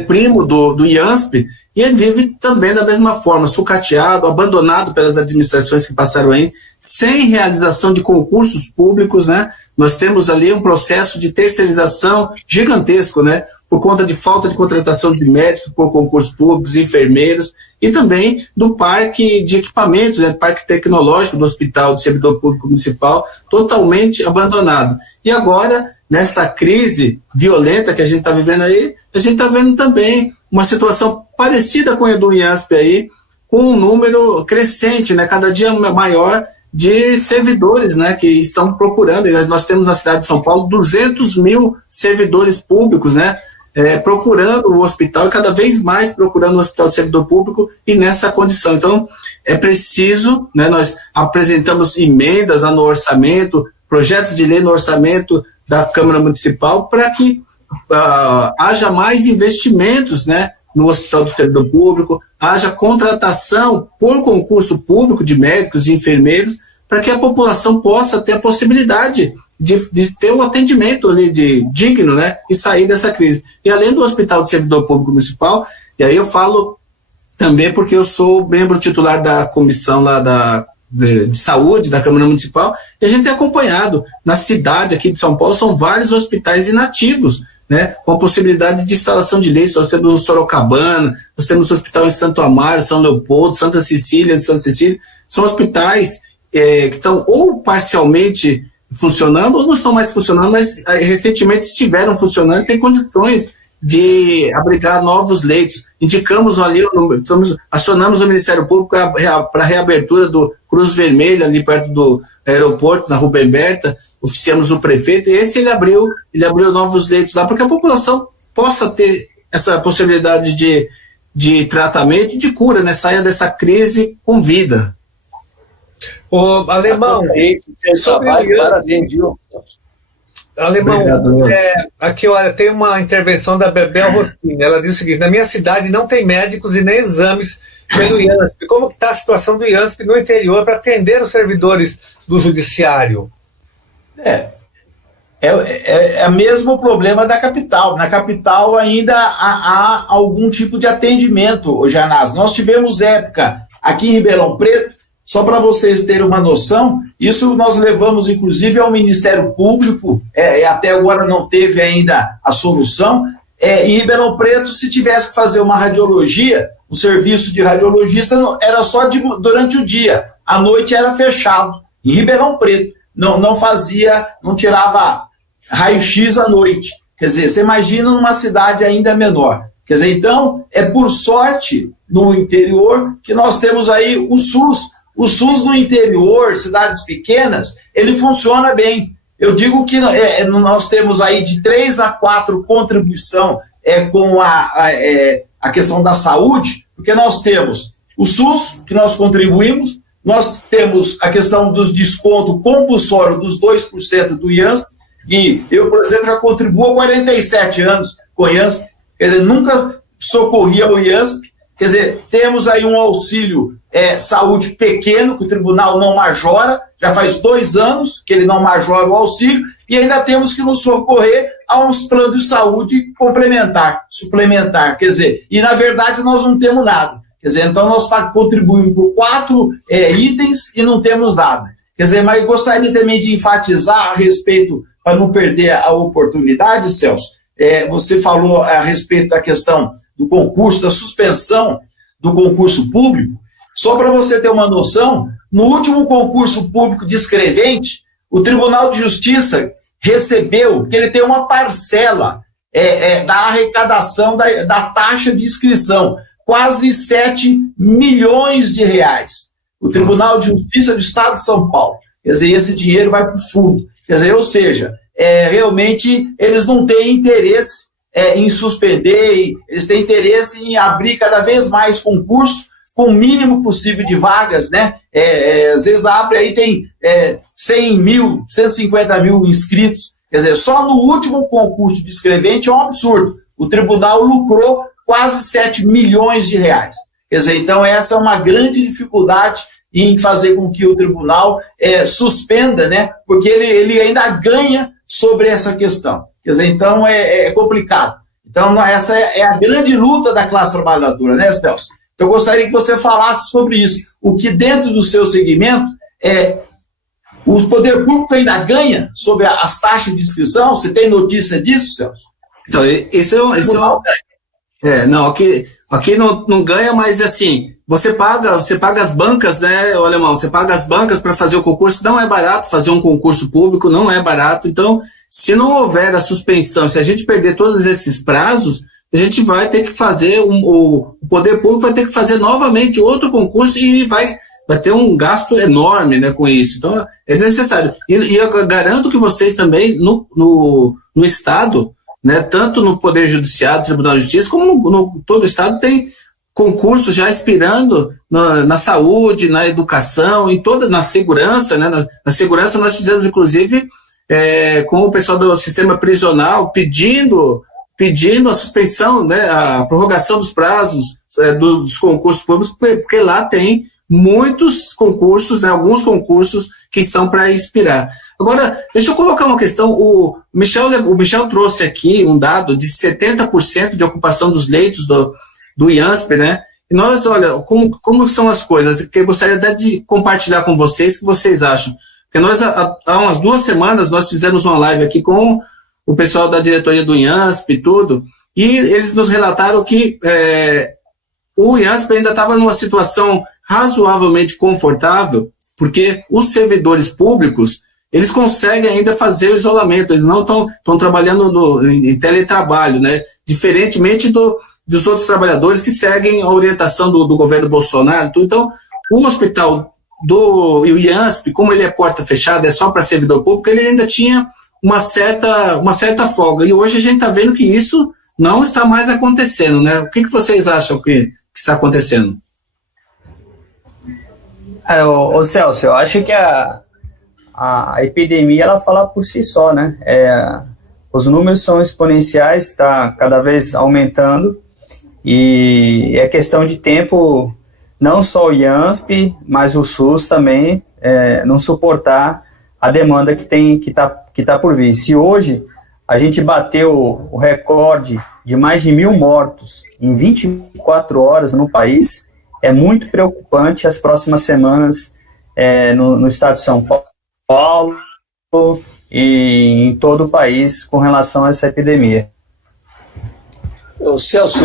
primo do IANSP, e ele vive também da mesma forma, sucateado, abandonado pelas administrações que passaram aí. sem realização de concursos públicos, né? Nós temos ali um processo de terceirização gigantesco, né? Por conta de falta de contratação de médicos por concursos públicos, enfermeiros, e também do parque de equipamentos, né? Parque tecnológico do Hospital do Servidor Público Municipal, totalmente abandonado. E agora, nesta crise violenta que a gente está vivendo aí, a gente está vendo também uma situação parecida com a do IANSP aí, com um número crescente, né? Cada dia maior de servidores, né, que estão procurando. Nós temos na cidade de São Paulo 200 mil servidores públicos, né, procurando o hospital e cada vez mais procurando o Hospital do Servidor Público e nessa condição. Então, é preciso, né, nós apresentamos emendas no orçamento, projetos de lei no orçamento da Câmara Municipal para que haja mais investimentos, né, no Hospital do Servidor Público, haja contratação por concurso público de médicos e enfermeiros, para que a população possa ter a possibilidade de ter um atendimento ali digno, né, e sair dessa crise. E além do Hospital do Servidor Público Municipal, e aí eu falo também porque eu sou membro titular da comissão lá de saúde da Câmara Municipal, e a gente tem acompanhado na cidade aqui de São Paulo, são vários hospitais inativos, né, com a possibilidade de instalação de leitos. Nós temos o Sorocabana, nós temos o hospital em Santo Amaro, São Leopoldo, Santa Cecília, são hospitais que estão ou parcialmente funcionando ou não estão mais funcionando, mas recentemente estiveram funcionando e têm condições de abrigar novos leitos. Indicamos ali, acionamos o Ministério Público para a reabertura do Cruz Vermelha, ali perto do aeroporto, na Rubem Berta, oficiamos o prefeito, e esse ele abriu novos leitos lá, para que a população possa ter essa possibilidade de tratamento e de cura, né? Saia dessa crise com vida. Ô, Alemão, Alemão, aqui olha, tem uma intervenção da Bebel Rossini. Ela diz o seguinte: na minha cidade não tem médicos e nem exames pelo IANSP. Como está a situação do IANSP no interior para atender os servidores do judiciário? É o mesmo problema da capital. Na capital ainda há algum tipo de atendimento, Janás. Nós tivemos época aqui em Ribeirão Preto, só para vocês terem uma noção, isso nós levamos inclusive ao Ministério Público, até agora não teve ainda a solução. Em Ribeirão Preto, se tivesse que fazer uma radiologia, o serviço de radiologista era só durante o dia, à noite era fechado. Em Ribeirão Preto, não tirava raio-x à noite. Quer dizer, você imagina numa cidade ainda menor. Quer dizer, então, por sorte, no interior, que nós temos aí o SUS. O SUS no interior, cidades pequenas, ele funciona bem. Eu digo que nós temos aí de 3 a 4 contribuição com a questão da saúde, porque nós temos o SUS, que nós contribuímos, nós temos a questão dos descontos compulsórios dos 2% do IANSP, e eu, por exemplo, já contribuo há 47 anos com o IANSP, quer dizer, nunca socorri ao IANSP. Quer dizer, temos aí um auxílio saúde pequeno, que o tribunal não majora, já faz 2 anos que ele não majora o auxílio, e ainda temos que nos socorrer a uns planos de saúde suplementar, quer dizer, e na verdade nós não temos nada. Quer dizer, então nós contribuímos por 4 itens e não temos nada. Quer dizer, mas gostaria também de enfatizar a respeito, para não perder a oportunidade, Celso, você falou a respeito da questão do concurso, da suspensão do concurso público. Só para você ter uma noção, no último concurso público de escrevente, o Tribunal de Justiça recebeu, que ele tem uma parcela da arrecadação da taxa de inscrição, quase 7 milhões de reais. O Tribunal de Justiça do Estado de São Paulo. Quer dizer, esse dinheiro vai para o fundo. Quer dizer, ou seja, realmente eles não têm interesse em suspender, eles têm interesse em abrir cada vez mais concursos com o mínimo possível de vagas, né? Às vezes abre aí, tem 100 mil, 150 mil inscritos. Quer dizer, só no último concurso de escrevente é um absurdo. O tribunal lucrou quase 7 milhões de reais. Quer dizer, então essa é uma grande dificuldade em fazer com que o tribunal suspenda, né? Porque ele ainda ganha sobre essa questão. Quer dizer, então é complicado. Então essa é a grande luta da classe trabalhadora, né, Celso? Então eu gostaria que você falasse sobre isso. O que dentro do seu segmento O poder público ainda ganha sobre as taxas de inscrição? Você tem notícia disso, Celso? Então, não, aqui não ganha, mas assim, você paga as bancas, né, o Alemão? Você paga as bancas para fazer o concurso, não é barato fazer um concurso público, não é barato. Então, se não houver a suspensão, se a gente perder todos esses prazos, a gente vai ter que fazer, o poder público vai ter que fazer novamente outro concurso e vai ter um gasto enorme, né, com isso. Então, é necessário. E eu garanto que vocês também, no Estado, né, tanto no Poder Judiciário, Tribunal de Justiça, como no todo o Estado, tem concursos já inspirando na saúde, na educação, na segurança. Né, na segurança nós fizemos, inclusive, com o pessoal do sistema prisional, pedindo a suspensão, né, a prorrogação dos prazos dos concursos públicos, porque lá tem muitos concursos, né, alguns concursos que estão para expirar. Agora, deixa eu colocar uma questão. O Michel trouxe aqui um dado de 70% de ocupação dos leitos do IANSP, né? E nós, olha, como são as coisas, que eu gostaria até de compartilhar com vocês, o que vocês acham. Porque nós, há umas 2 semanas, nós fizemos uma live aqui com o pessoal da diretoria do IANSP e tudo, e eles nos relataram que o IANSP ainda estava numa situação razoavelmente confortável, porque os servidores públicos, eles conseguem ainda fazer o isolamento, eles não estão trabalhando em teletrabalho, né? Diferentemente dos outros trabalhadores que seguem a orientação do governo Bolsonaro. Então, o hospital do IANSP, como ele é porta fechada, é só para servidor público, ele ainda tinha uma certa folga. E hoje a gente está vendo que isso não está mais acontecendo, né? O que vocês acham que está acontecendo? Ô Celso, eu acho que a epidemia, ela fala por si só, né? Os números são exponenciais, está cada vez aumentando, e é questão de tempo, não só o IANSP, mas o SUS também não suportar a demanda que tá por vir. Se hoje a gente bateu o recorde de mais de 1.000 mortos em 24 horas no país, é muito preocupante as próximas semanas no estado de São Paulo e em todo o país com relação a essa epidemia. Celso,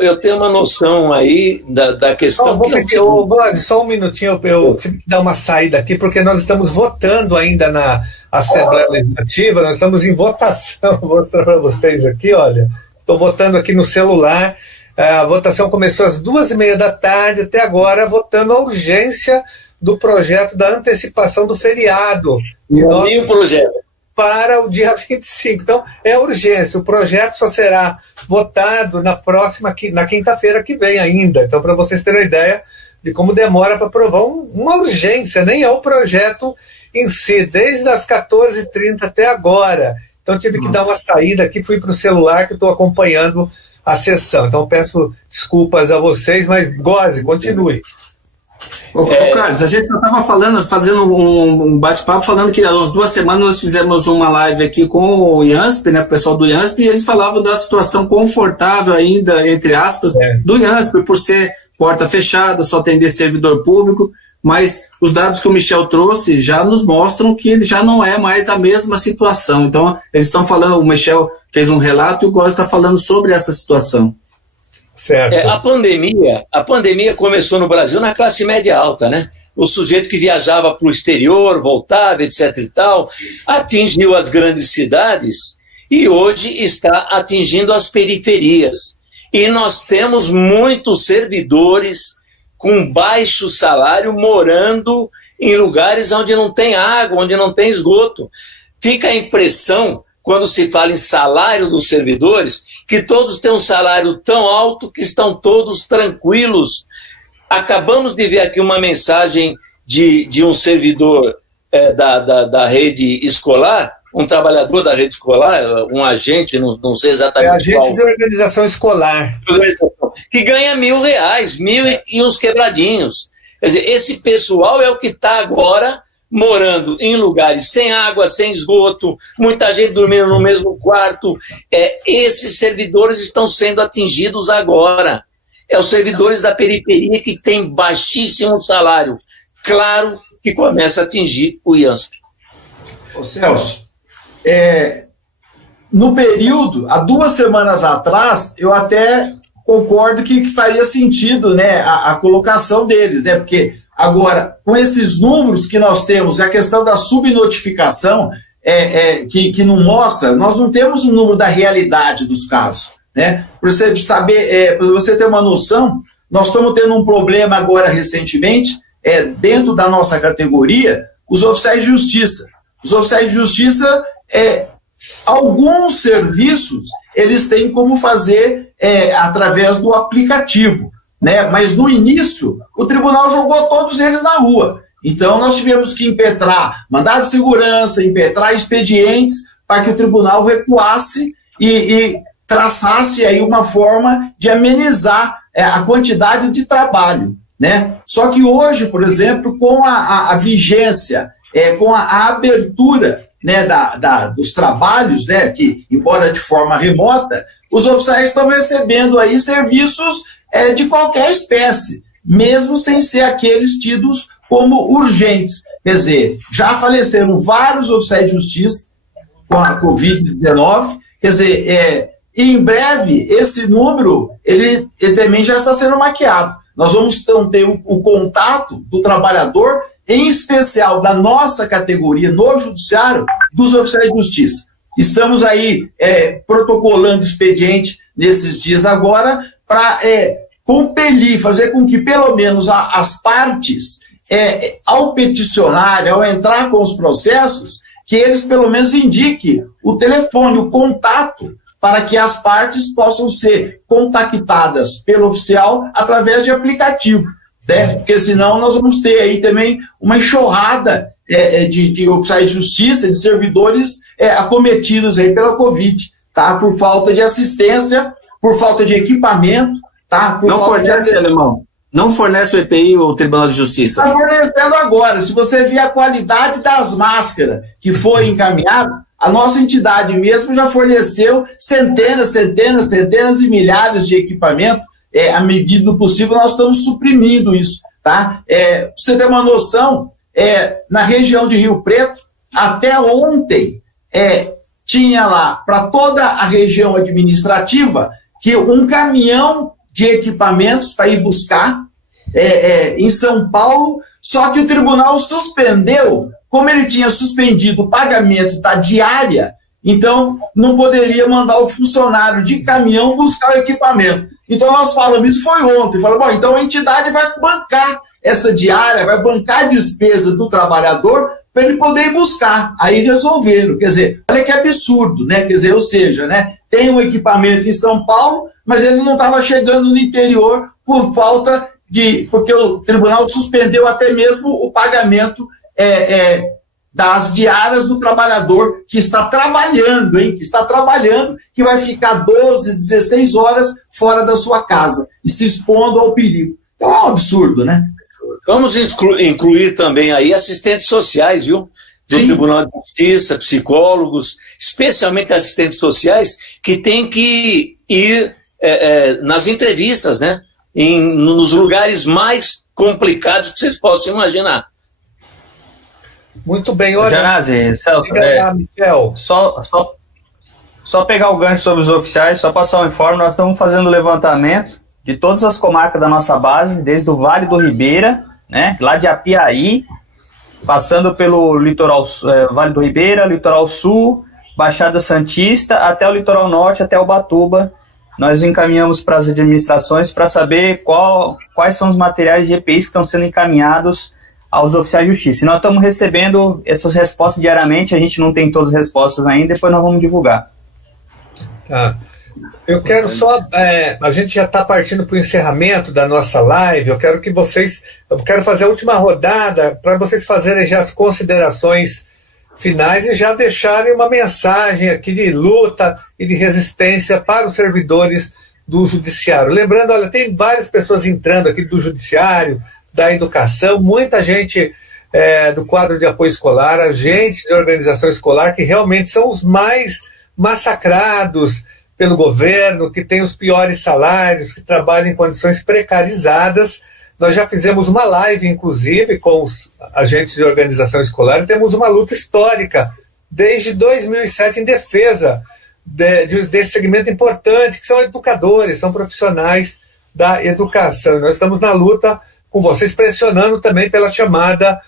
eu tenho uma noção aí da questão. Só um minutinho, eu tive que dar uma saída aqui, porque nós estamos votando ainda na Assembleia Legislativa, nós estamos em votação, vou mostrar para vocês aqui, olha, estou votando aqui no celular, a votação começou às 2:30 da tarde, até agora, votando a urgência do projeto da antecipação do feriado. O projeto. Para o dia 25. Então, é urgência. O projeto só será votado na quinta-feira que vem ainda. Então, para vocês terem uma ideia de como demora para aprovar uma urgência, nem é o projeto em si, desde as 14h30 até agora. Então, tive que dar uma saída aqui, fui para o celular que estou acompanhando a sessão. Então, peço desculpas a vocês, mas goze, continue. Ô, Carlos, a gente já estava fazendo um bate-papo, falando que há 2 semanas nós fizemos uma live aqui com o IANSP, né, com o pessoal do IANSP, e eles falavam da situação confortável ainda, entre aspas, do IANSP, por ser porta fechada, só atender servidor público, mas os dados que o Michel trouxe já nos mostram que ele já não é mais a mesma situação. Então, eles estão falando, o Michel fez um relato e o Góes está falando sobre essa situação. Certo. A pandemia começou no Brasil na classe média alta, né? O sujeito que viajava para o exterior, voltava, etc. e tal, atingiu as grandes cidades e hoje está atingindo as periferias. E nós temos muitos servidores com baixo salário morando em lugares onde não tem água, onde não tem esgoto. Fica a impressão, quando se fala em salário dos servidores, que todos têm um salário tão alto que estão todos tranquilos. Acabamos de ver aqui uma mensagem de um servidor da rede escolar, um trabalhador da rede escolar, um agente, não sei exatamente agente qual. De organização escolar. Que ganha R$1.000, 1.000 e uns quebradinhos. Quer dizer, esse pessoal é o que está agora morando em lugares sem água, sem esgoto, muita gente dormindo no mesmo quarto. Esses servidores estão sendo atingidos agora. Os servidores da periferia que têm baixíssimo salário. Claro que começa a atingir o IANSP. Ô Celso, no período, há 2 semanas atrás, eu até concordo que faria sentido, né, a colocação deles, né, porque agora, com esses números que nós temos, a questão da subnotificação, que não mostra, nós não temos um número da realidade dos casos, né, para você saber, para você ter uma noção, nós estamos tendo um problema agora recentemente, dentro da nossa categoria, os oficiais de justiça. Os oficiais de justiça, alguns serviços, eles têm como fazer através do aplicativo, né? Mas no início, o tribunal jogou todos eles na rua. Então, nós tivemos que impetrar mandado de segurança, impetrar expedientes para que o tribunal recuasse e traçasse aí uma forma de amenizar a quantidade de trabalho, né? Só que hoje, por exemplo, com a vigência, com a abertura, né, dos trabalhos, né, que, embora de forma remota, os oficiais estão recebendo aí serviços de qualquer espécie, mesmo sem ser aqueles tidos como urgentes. Quer dizer, já faleceram vários oficiais de justiça com a Covid-19, quer dizer, em breve esse número ele também já está sendo maquiado. Nós vamos então ter o contato do trabalhador, em especial da nossa categoria no judiciário, dos oficiais de justiça. Estamos aí protocolando expediente nesses dias agora para compelir, fazer com que pelo menos as partes, ao peticionar, ao entrar com os processos, que eles pelo menos indiquem o telefone, o contato, para que as partes possam ser contactadas pelo oficial através de aplicativo, né? Porque senão nós vamos ter aí também uma enxurrada de oficiais de justiça, de servidores acometidos aí pela Covid, tá? Por falta de assistência, por falta de equipamento, tá? Por não falta fornece, Alemão? Não fornece o EPI ou o Tribunal de Justiça? Está fornecendo agora. Se você ver a qualidade das máscaras que foi encaminhado, a nossa entidade mesmo já forneceu centenas e milhares de equipamentos. À medida do possível, nós estamos suprimindo isso, tá? Para você ter uma noção, na região de Rio Preto, até ontem, tinha lá, para toda a região administrativa, que um caminhão de equipamentos para ir buscar em São Paulo, só que o tribunal suspendeu, como ele tinha suspendido o pagamento da diária, então não poderia mandar o funcionário de caminhão buscar o equipamento. Então nós falamos, isso foi ontem, falamos, bom, então a entidade vai bancar essa diária, vai bancar a despesa do trabalhador para ele poder ir buscar. Aí resolveram, quer dizer, olha que absurdo, né? Quer dizer, ou seja, né, tem um equipamento em São Paulo, mas ele não estava chegando no interior por falta porque o tribunal suspendeu até mesmo o pagamento das diárias do trabalhador que está trabalhando, que vai ficar 12, 16 horas fora da sua casa e se expondo ao perigo. Então é um absurdo, né? Vamos incluir também aí assistentes sociais, viu? Do Sim. Tribunal de Justiça, psicólogos, especialmente assistentes sociais, que têm que ir nas entrevistas, né? Nos lugares mais complicados que vocês possam imaginar. Muito bem, olha. Janazzi, Celso, Michel. Só pegar o gancho sobre os oficiais, só passar um informe, nós estamos fazendo o levantamento de todas as comarcas da nossa base, desde o Vale do Ribeira, né, lá de Apiaí, passando pelo litoral, Vale do Ribeira, litoral sul, Baixada Santista, até o litoral norte, até Ubatuba. Nós encaminhamos para as administrações para saber quais são os materiais de EPIs que estão sendo encaminhados aos oficiais de justiça. E nós estamos recebendo essas respostas diariamente, a gente não tem todas as respostas ainda, depois nós vamos divulgar. Tá. Eu quero só, a gente já está partindo para o encerramento da nossa live, eu quero fazer a última rodada para vocês fazerem já as considerações finais e já deixarem uma mensagem aqui de luta e de resistência para os servidores do judiciário. Lembrando, olha, tem várias pessoas entrando aqui do judiciário, da educação, muita gente do quadro de apoio escolar, agentes de organização escolar que realmente são os mais massacrados pelo governo, que têm os piores salários, que trabalham em condições precarizadas, nós já fizemos uma live, inclusive, com os agentes de organização escolar, e temos uma luta histórica desde 2007 em defesa desse segmento importante, que são educadores, são profissionais da educação. Nós estamos na luta com vocês, pressionando também pela chamada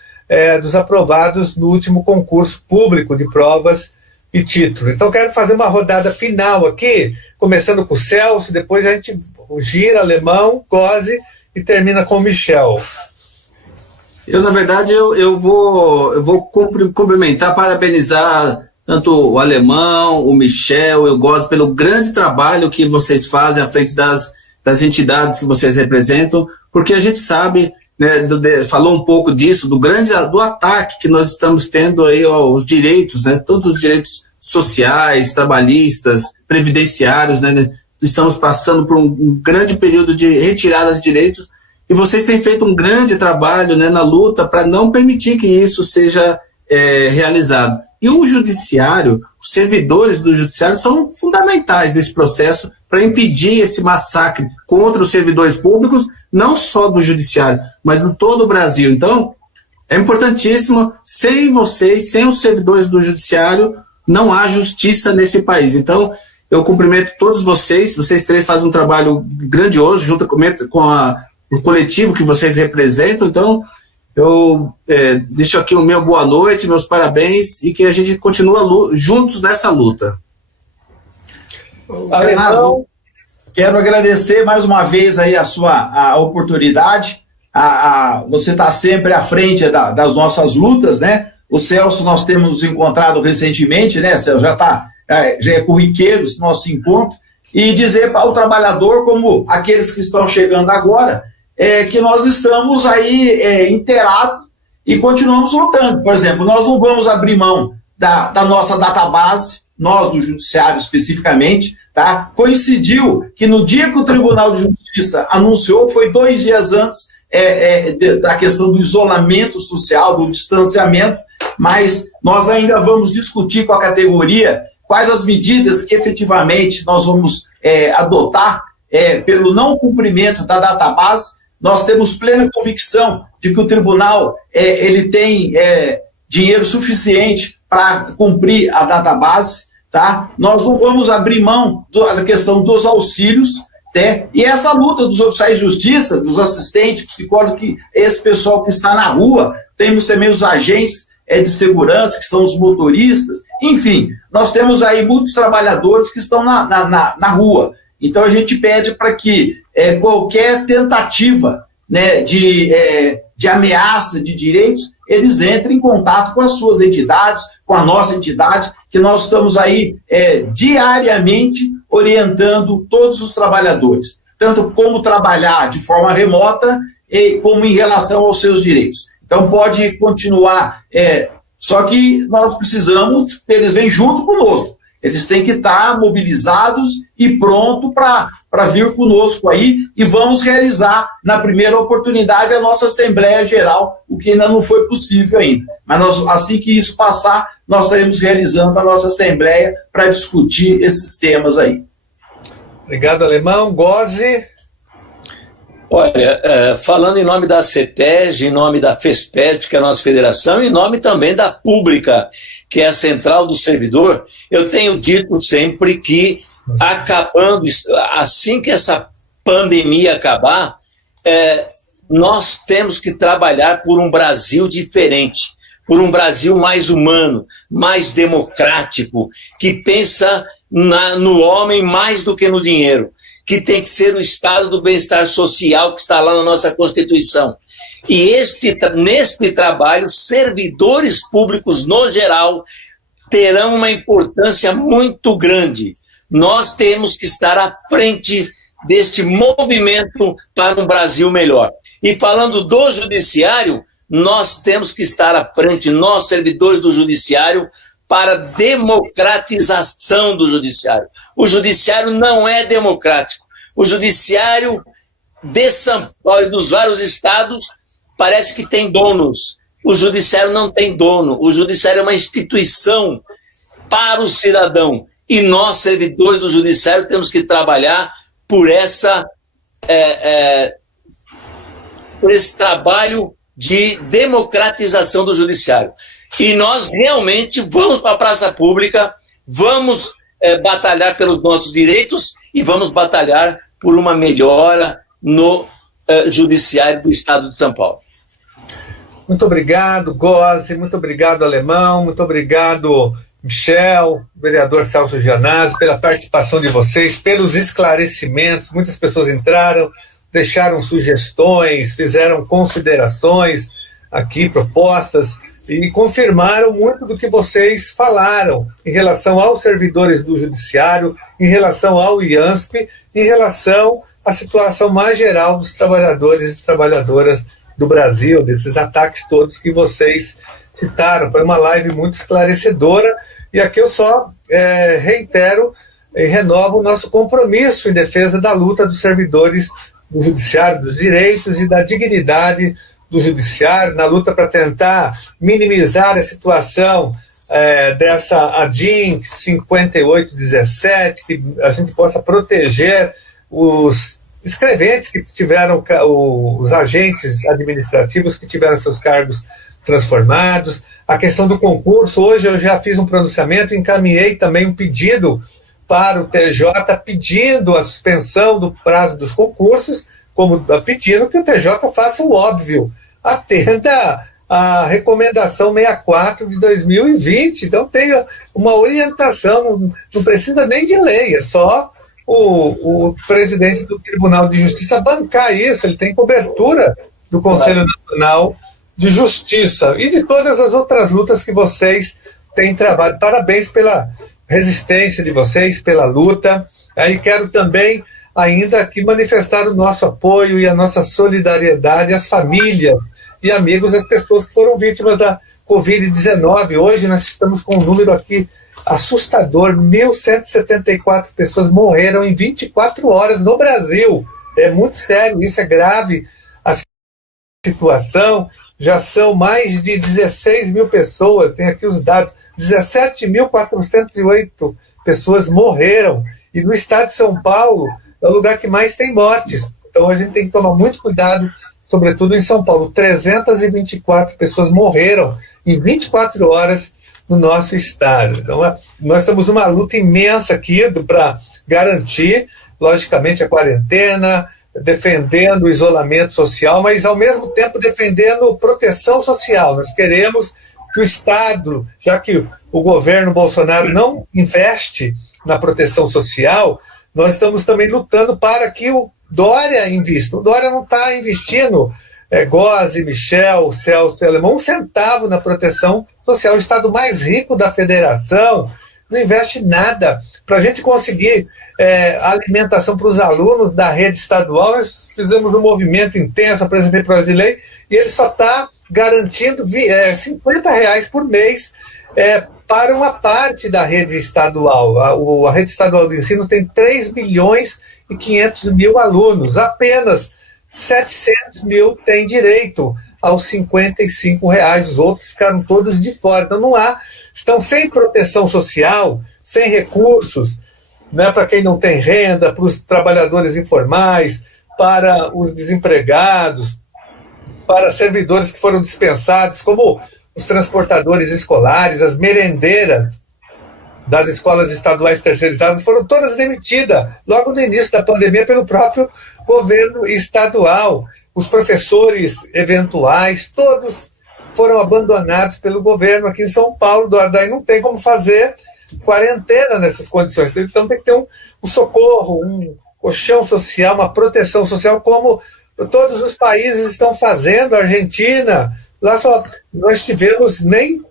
dos aprovados no último concurso público de provas e títulos. Então, quero fazer uma rodada final aqui, começando com o Celso, depois a gente gira, Alemão, Gozzi, e termina com o Michel. Na verdade, eu vou cumprimentar, parabenizar tanto o Alemão, o Michel, eu gosto pelo grande trabalho que vocês fazem à frente das entidades que vocês representam, porque a gente sabe, né, falou um pouco disso, do ataque que nós estamos tendo aí aos direitos, né, tanto os direitos sociais, trabalhistas, previdenciários, né, estamos passando por um grande período de retirada de direitos, e vocês têm feito um grande trabalho, né, na luta para não permitir que isso seja realizado. E o judiciário, os servidores do judiciário são fundamentais nesse processo para impedir esse massacre contra os servidores públicos, não só do judiciário, mas de todo o Brasil. Então, é importantíssimo, sem vocês, sem os servidores do judiciário, não há justiça nesse país. Então, eu cumprimento todos vocês três fazem um trabalho grandioso, junto com o coletivo que vocês representam. Então, eu deixo aqui o meu boa noite, meus parabéns, e que a gente continue juntos nessa luta. Renato, quero agradecer mais uma vez aí a oportunidade. Você está sempre à frente das nossas lutas, né? O Celso, nós temos nos encontrado recentemente, né, Celso? Já é corriqueiro esse nosso encontro. E dizer para o trabalhador, como aqueles que estão chegando agora, que nós estamos aí inteirados e continuamos lutando. Por exemplo, nós não vamos abrir mão da nossa database, nós do Judiciário especificamente, tá? Coincidiu que no dia que o Tribunal de Justiça anunciou, foi 2 dias antes da questão do isolamento social, do distanciamento, mas nós ainda vamos discutir com a categoria quais as medidas que efetivamente nós vamos adotar pelo não cumprimento da database. Nós temos plena convicção de que o tribunal ele tem dinheiro suficiente para cumprir a database, tá? Nós não vamos abrir mão da questão dos auxílios, né? E essa luta dos oficiais de justiça, dos assistentes, psicólogos, esse pessoal que está na rua, temos também os agentes de segurança, que são os motoristas, enfim, nós temos aí muitos trabalhadores que estão na rua. Então a gente pede para que qualquer tentativa, né, de ameaça de direitos, eles entrem em contato com as suas entidades, com a nossa entidade, que nós estamos aí diariamente orientando todos os trabalhadores, tanto como trabalhar de forma remota, como em relação aos seus direitos. Então pode continuar, só que nós precisamos que eles venham junto conosco. Eles têm que estar mobilizados e prontos para vir conosco aí, e vamos realizar na primeira oportunidade a nossa Assembleia Geral, o que ainda não foi possível ainda. Mas assim que isso passar, nós estaremos realizando a nossa Assembleia para discutir esses temas aí. Obrigado, Alemão. Gozzi? Olha, falando em nome da CETESG, em nome da FESPESP, que é a nossa federação, em nome também da Pública, que é a Central do Servidor, eu tenho dito sempre que, acabando, assim que essa pandemia acabar, nós temos que trabalhar por um Brasil diferente, por um Brasil mais humano, mais democrático, que pensa no homem mais do que no dinheiro, que tem que ser o estado do bem-estar social que está lá na nossa Constituição. E neste trabalho, servidores públicos, no geral, terão uma importância muito grande. Nós temos que estar à frente deste movimento para um Brasil melhor. E falando do judiciário, nós temos que estar à frente, nós, servidores do judiciário, para a democratização do judiciário. O judiciário não é democrático. O judiciário de São Paulo e dos vários estados parece que tem donos. O judiciário não tem dono. O judiciário é uma instituição para o cidadão. E nós, servidores do judiciário, temos que trabalhar por essa por esse trabalho de democratização do judiciário. E nós realmente vamos para a praça pública, vamos batalhar pelos nossos direitos e vamos batalhar por uma melhora no judiciário do Estado de São Paulo. Muito obrigado, Gozzi, muito obrigado, Alemão, muito obrigado, Michel, vereador Celso Gianazzi, pela participação de vocês, pelos esclarecimentos. Muitas pessoas entraram, deixaram sugestões, fizeram considerações aqui, propostas, e confirmaram muito do que vocês falaram em relação aos servidores do Judiciário, em relação ao IANSP, em relação à situação mais geral dos trabalhadores e trabalhadoras do Brasil, desses ataques todos que vocês citaram. Foi uma live muito esclarecedora, e aqui eu só reitero e renovo o nosso compromisso em defesa da luta dos servidores do Judiciário, dos direitos e da dignidade do Judiciário, na luta para tentar minimizar a situação dessa ADIM 5817, que a gente possa proteger os escreventes que tiveram, os agentes administrativos que tiveram seus cargos transformados. A questão do concurso, hoje eu já fiz um pronunciamento, encaminhei também um pedido para o TJ pedindo a suspensão do prazo dos concursos, como pedindo que o TJ faça o óbvio, atenda a recomendação 64 de 2020, então tenha uma orientação, não precisa nem de lei, é só o presidente do Tribunal de Justiça bancar isso, ele tem cobertura do Conselho Nacional de Justiça e de todas as outras lutas que vocês têm travado. Parabéns pela resistência de vocês, pela luta. Aí quero também ainda aqui manifestar o nosso apoio e a nossa solidariedade às famílias e amigos das pessoas que foram vítimas da Covid-19. Hoje nós estamos com um número aqui assustador, 1.174 pessoas morreram em 24 horas no Brasil. É muito sério, isso é grave. A situação, já são mais de 16 mil pessoas, tem aqui os dados, 17.408 pessoas morreram, e no estado de São Paulo é o lugar que mais tem mortes, então a gente tem que tomar muito cuidado, sobretudo em São Paulo. 324 pessoas morreram em 24 horas no nosso estado. Então nós estamos numa luta imensa aqui para garantir, logicamente, a quarentena, defendendo o isolamento social, mas ao mesmo tempo defendendo proteção social. Nós queremos que o Estado, já que o governo Bolsonaro não investe na proteção social, nós estamos também lutando para que o Dória invista. O Dória não está investindo, Gozzi, Michel, Celso e Alemão, 1 centavo na proteção social. O Estado mais rico da federação não investe nada. Para a gente conseguir alimentação para os alunos da rede estadual, nós fizemos um movimento intenso, apresentei projeto de lei, e ele só está garantindo R$50 por mês para uma parte da rede estadual. A rede estadual de ensino tem 3.500.000 alunos, apenas 700.000 têm direito aos R$55, os outros ficaram todos de fora. Então estão sem proteção social, sem recursos, né, para quem não tem renda, para os trabalhadores informais, para os desempregados, para servidores que foram dispensados, como os transportadores escolares, as merendeiras das escolas estaduais terceirizadas, foram todas demitidas logo no início da pandemia pelo próprio governo estadual. Os professores eventuais, todos foram abandonados pelo governo aqui em São Paulo. Daí não tem como fazer quarentena nessas condições. Então tem que ter um socorro, um colchão social, uma proteção social, como todos os países estão fazendo. A Argentina, lá só nós tivemos nem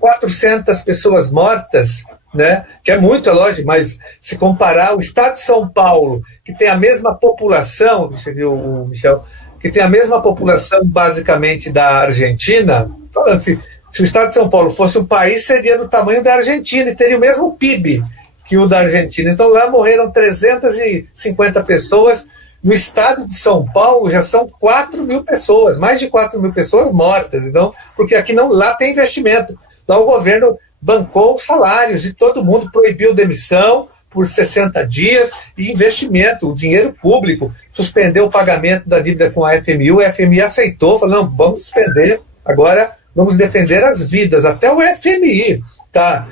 400 pessoas mortas, né? Que é muito, é lógico, mas se comparar o estado de São Paulo, que tem a mesma população, você viu, Michel, que tem a mesma população basicamente da Argentina, falando se o estado de São Paulo fosse um país, seria do tamanho da Argentina e teria o mesmo PIB que o da Argentina. Então lá morreram 350 pessoas. No estado de São Paulo já são 4.000 pessoas, mais de 4.000 pessoas mortas. Então, porque aqui lá tem investimento. Lá o governo bancou os salários de todo mundo, proibiu demissão, por 60 dias e investimento, o dinheiro público, suspendeu o pagamento da dívida com a FMI, o FMI aceitou, falou, não, vamos suspender, agora vamos defender as vidas, até o FMI está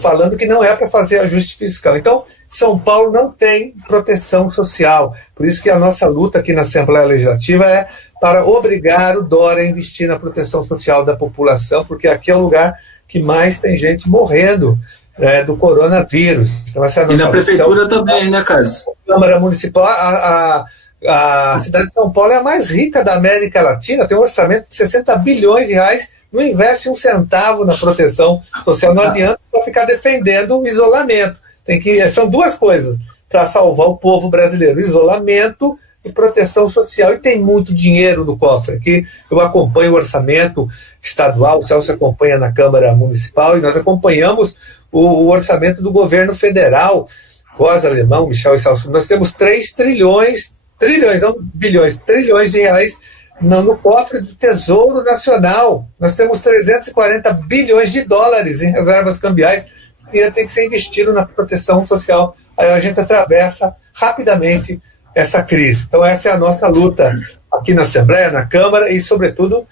falando que não é para fazer ajuste fiscal. Então, São Paulo não tem proteção social, por isso que a nossa luta aqui na Assembleia Legislativa é para obrigar o Dória a investir na proteção social da população, porque aqui é o lugar que mais tem gente morrendo do coronavírus. Então, essa é a nossa e na prefeitura também, né, Carlos? A Câmara Municipal, a cidade de São Paulo é a mais rica da América Latina, tem um orçamento de 60 bilhões de reais, não investe um centavo na proteção social, não adianta só ficar defendendo o isolamento. São duas coisas para salvar o povo brasileiro, isolamento e proteção social, e tem muito dinheiro no cofre. Aqui eu acompanho o orçamento estadual, o Celso acompanha na Câmara Municipal, e nós acompanhamos o orçamento do governo federal, Rosa Alemão, Michel e Celso. Nós temos 3 trilhões, não bilhões, trilhões de reais no cofre do Tesouro Nacional. Nós temos 340 bilhões de dólares em reservas cambiais que tem que ser investido na proteção social. Aí a gente atravessa rapidamente essa crise. Então essa é a nossa luta aqui na Assembleia, na Câmara e, sobretudo,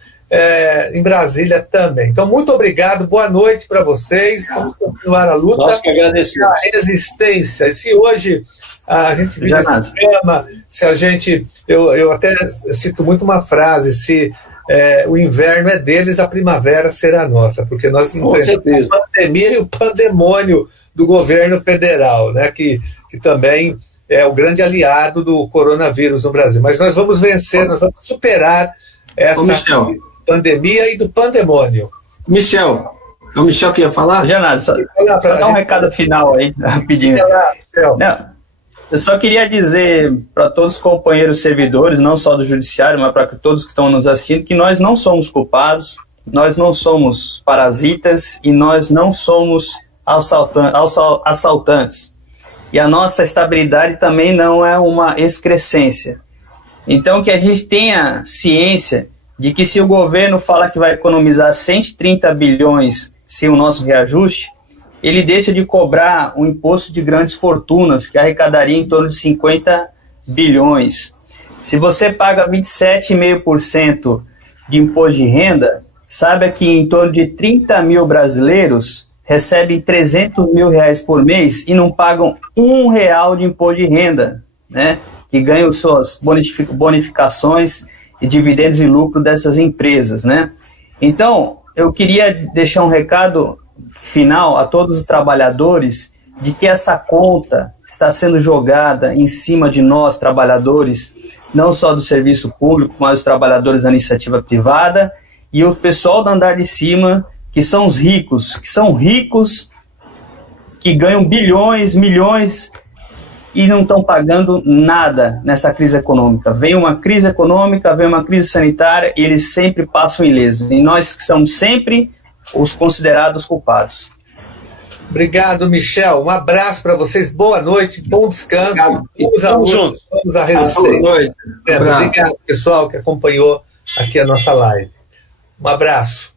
em Brasília também. Então, muito obrigado, boa noite para vocês. Vamos continuar a luta. Nós que agradecemos. A resistência. E se hoje a gente vive esse tema, se a gente... Eu até cito muito uma frase, se o inverno é deles, a primavera será nossa, porque nós enfrentamos a pandemia e o pandemônio do governo federal, né, que também é o grande aliado do coronavírus no Brasil. Mas nós vamos vencer, nós vamos superar essa pandemia e do pandemônio. Michel, é o Michel que ia falar? Janado, só dar um recado final aí, rapidinho. Não, eu só queria dizer para todos os companheiros servidores, não só do Judiciário, mas para todos que estão nos assistindo, que nós não somos culpados, nós não somos parasitas e nós não somos assaltantes. E a nossa estabilidade também não é uma excrescência. Então, que a gente tenha ciência de que se o governo fala que vai economizar 130 bilhões sem o nosso reajuste, ele deixa de cobrar um imposto de grandes fortunas, que arrecadaria em torno de 50 bilhões. Se você paga 27,5% de imposto de renda, saiba que em torno de 30 mil brasileiros recebem 300 mil reais por mês e não pagam R$1 de imposto de renda, né? Que ganham suas bonificações e dividendos e lucro dessas empresas, né? Então, eu queria deixar um recado final a todos os trabalhadores de que essa conta está sendo jogada em cima de nós, trabalhadores, não só do serviço público, mas os trabalhadores da iniciativa privada e o pessoal do andar de cima, que são os ricos, que ganham bilhões, milhões e não estão pagando nada nessa crise econômica. Vem uma crise econômica, vem uma crise sanitária e eles sempre passam ilesos. E nós que somos sempre os considerados culpados. Obrigado, Michel. Um abraço para vocês. Boa noite, bom descanso. Vamos à resistência. Boa noite. Obrigado, pessoal, que acompanhou aqui a nossa live. Um abraço.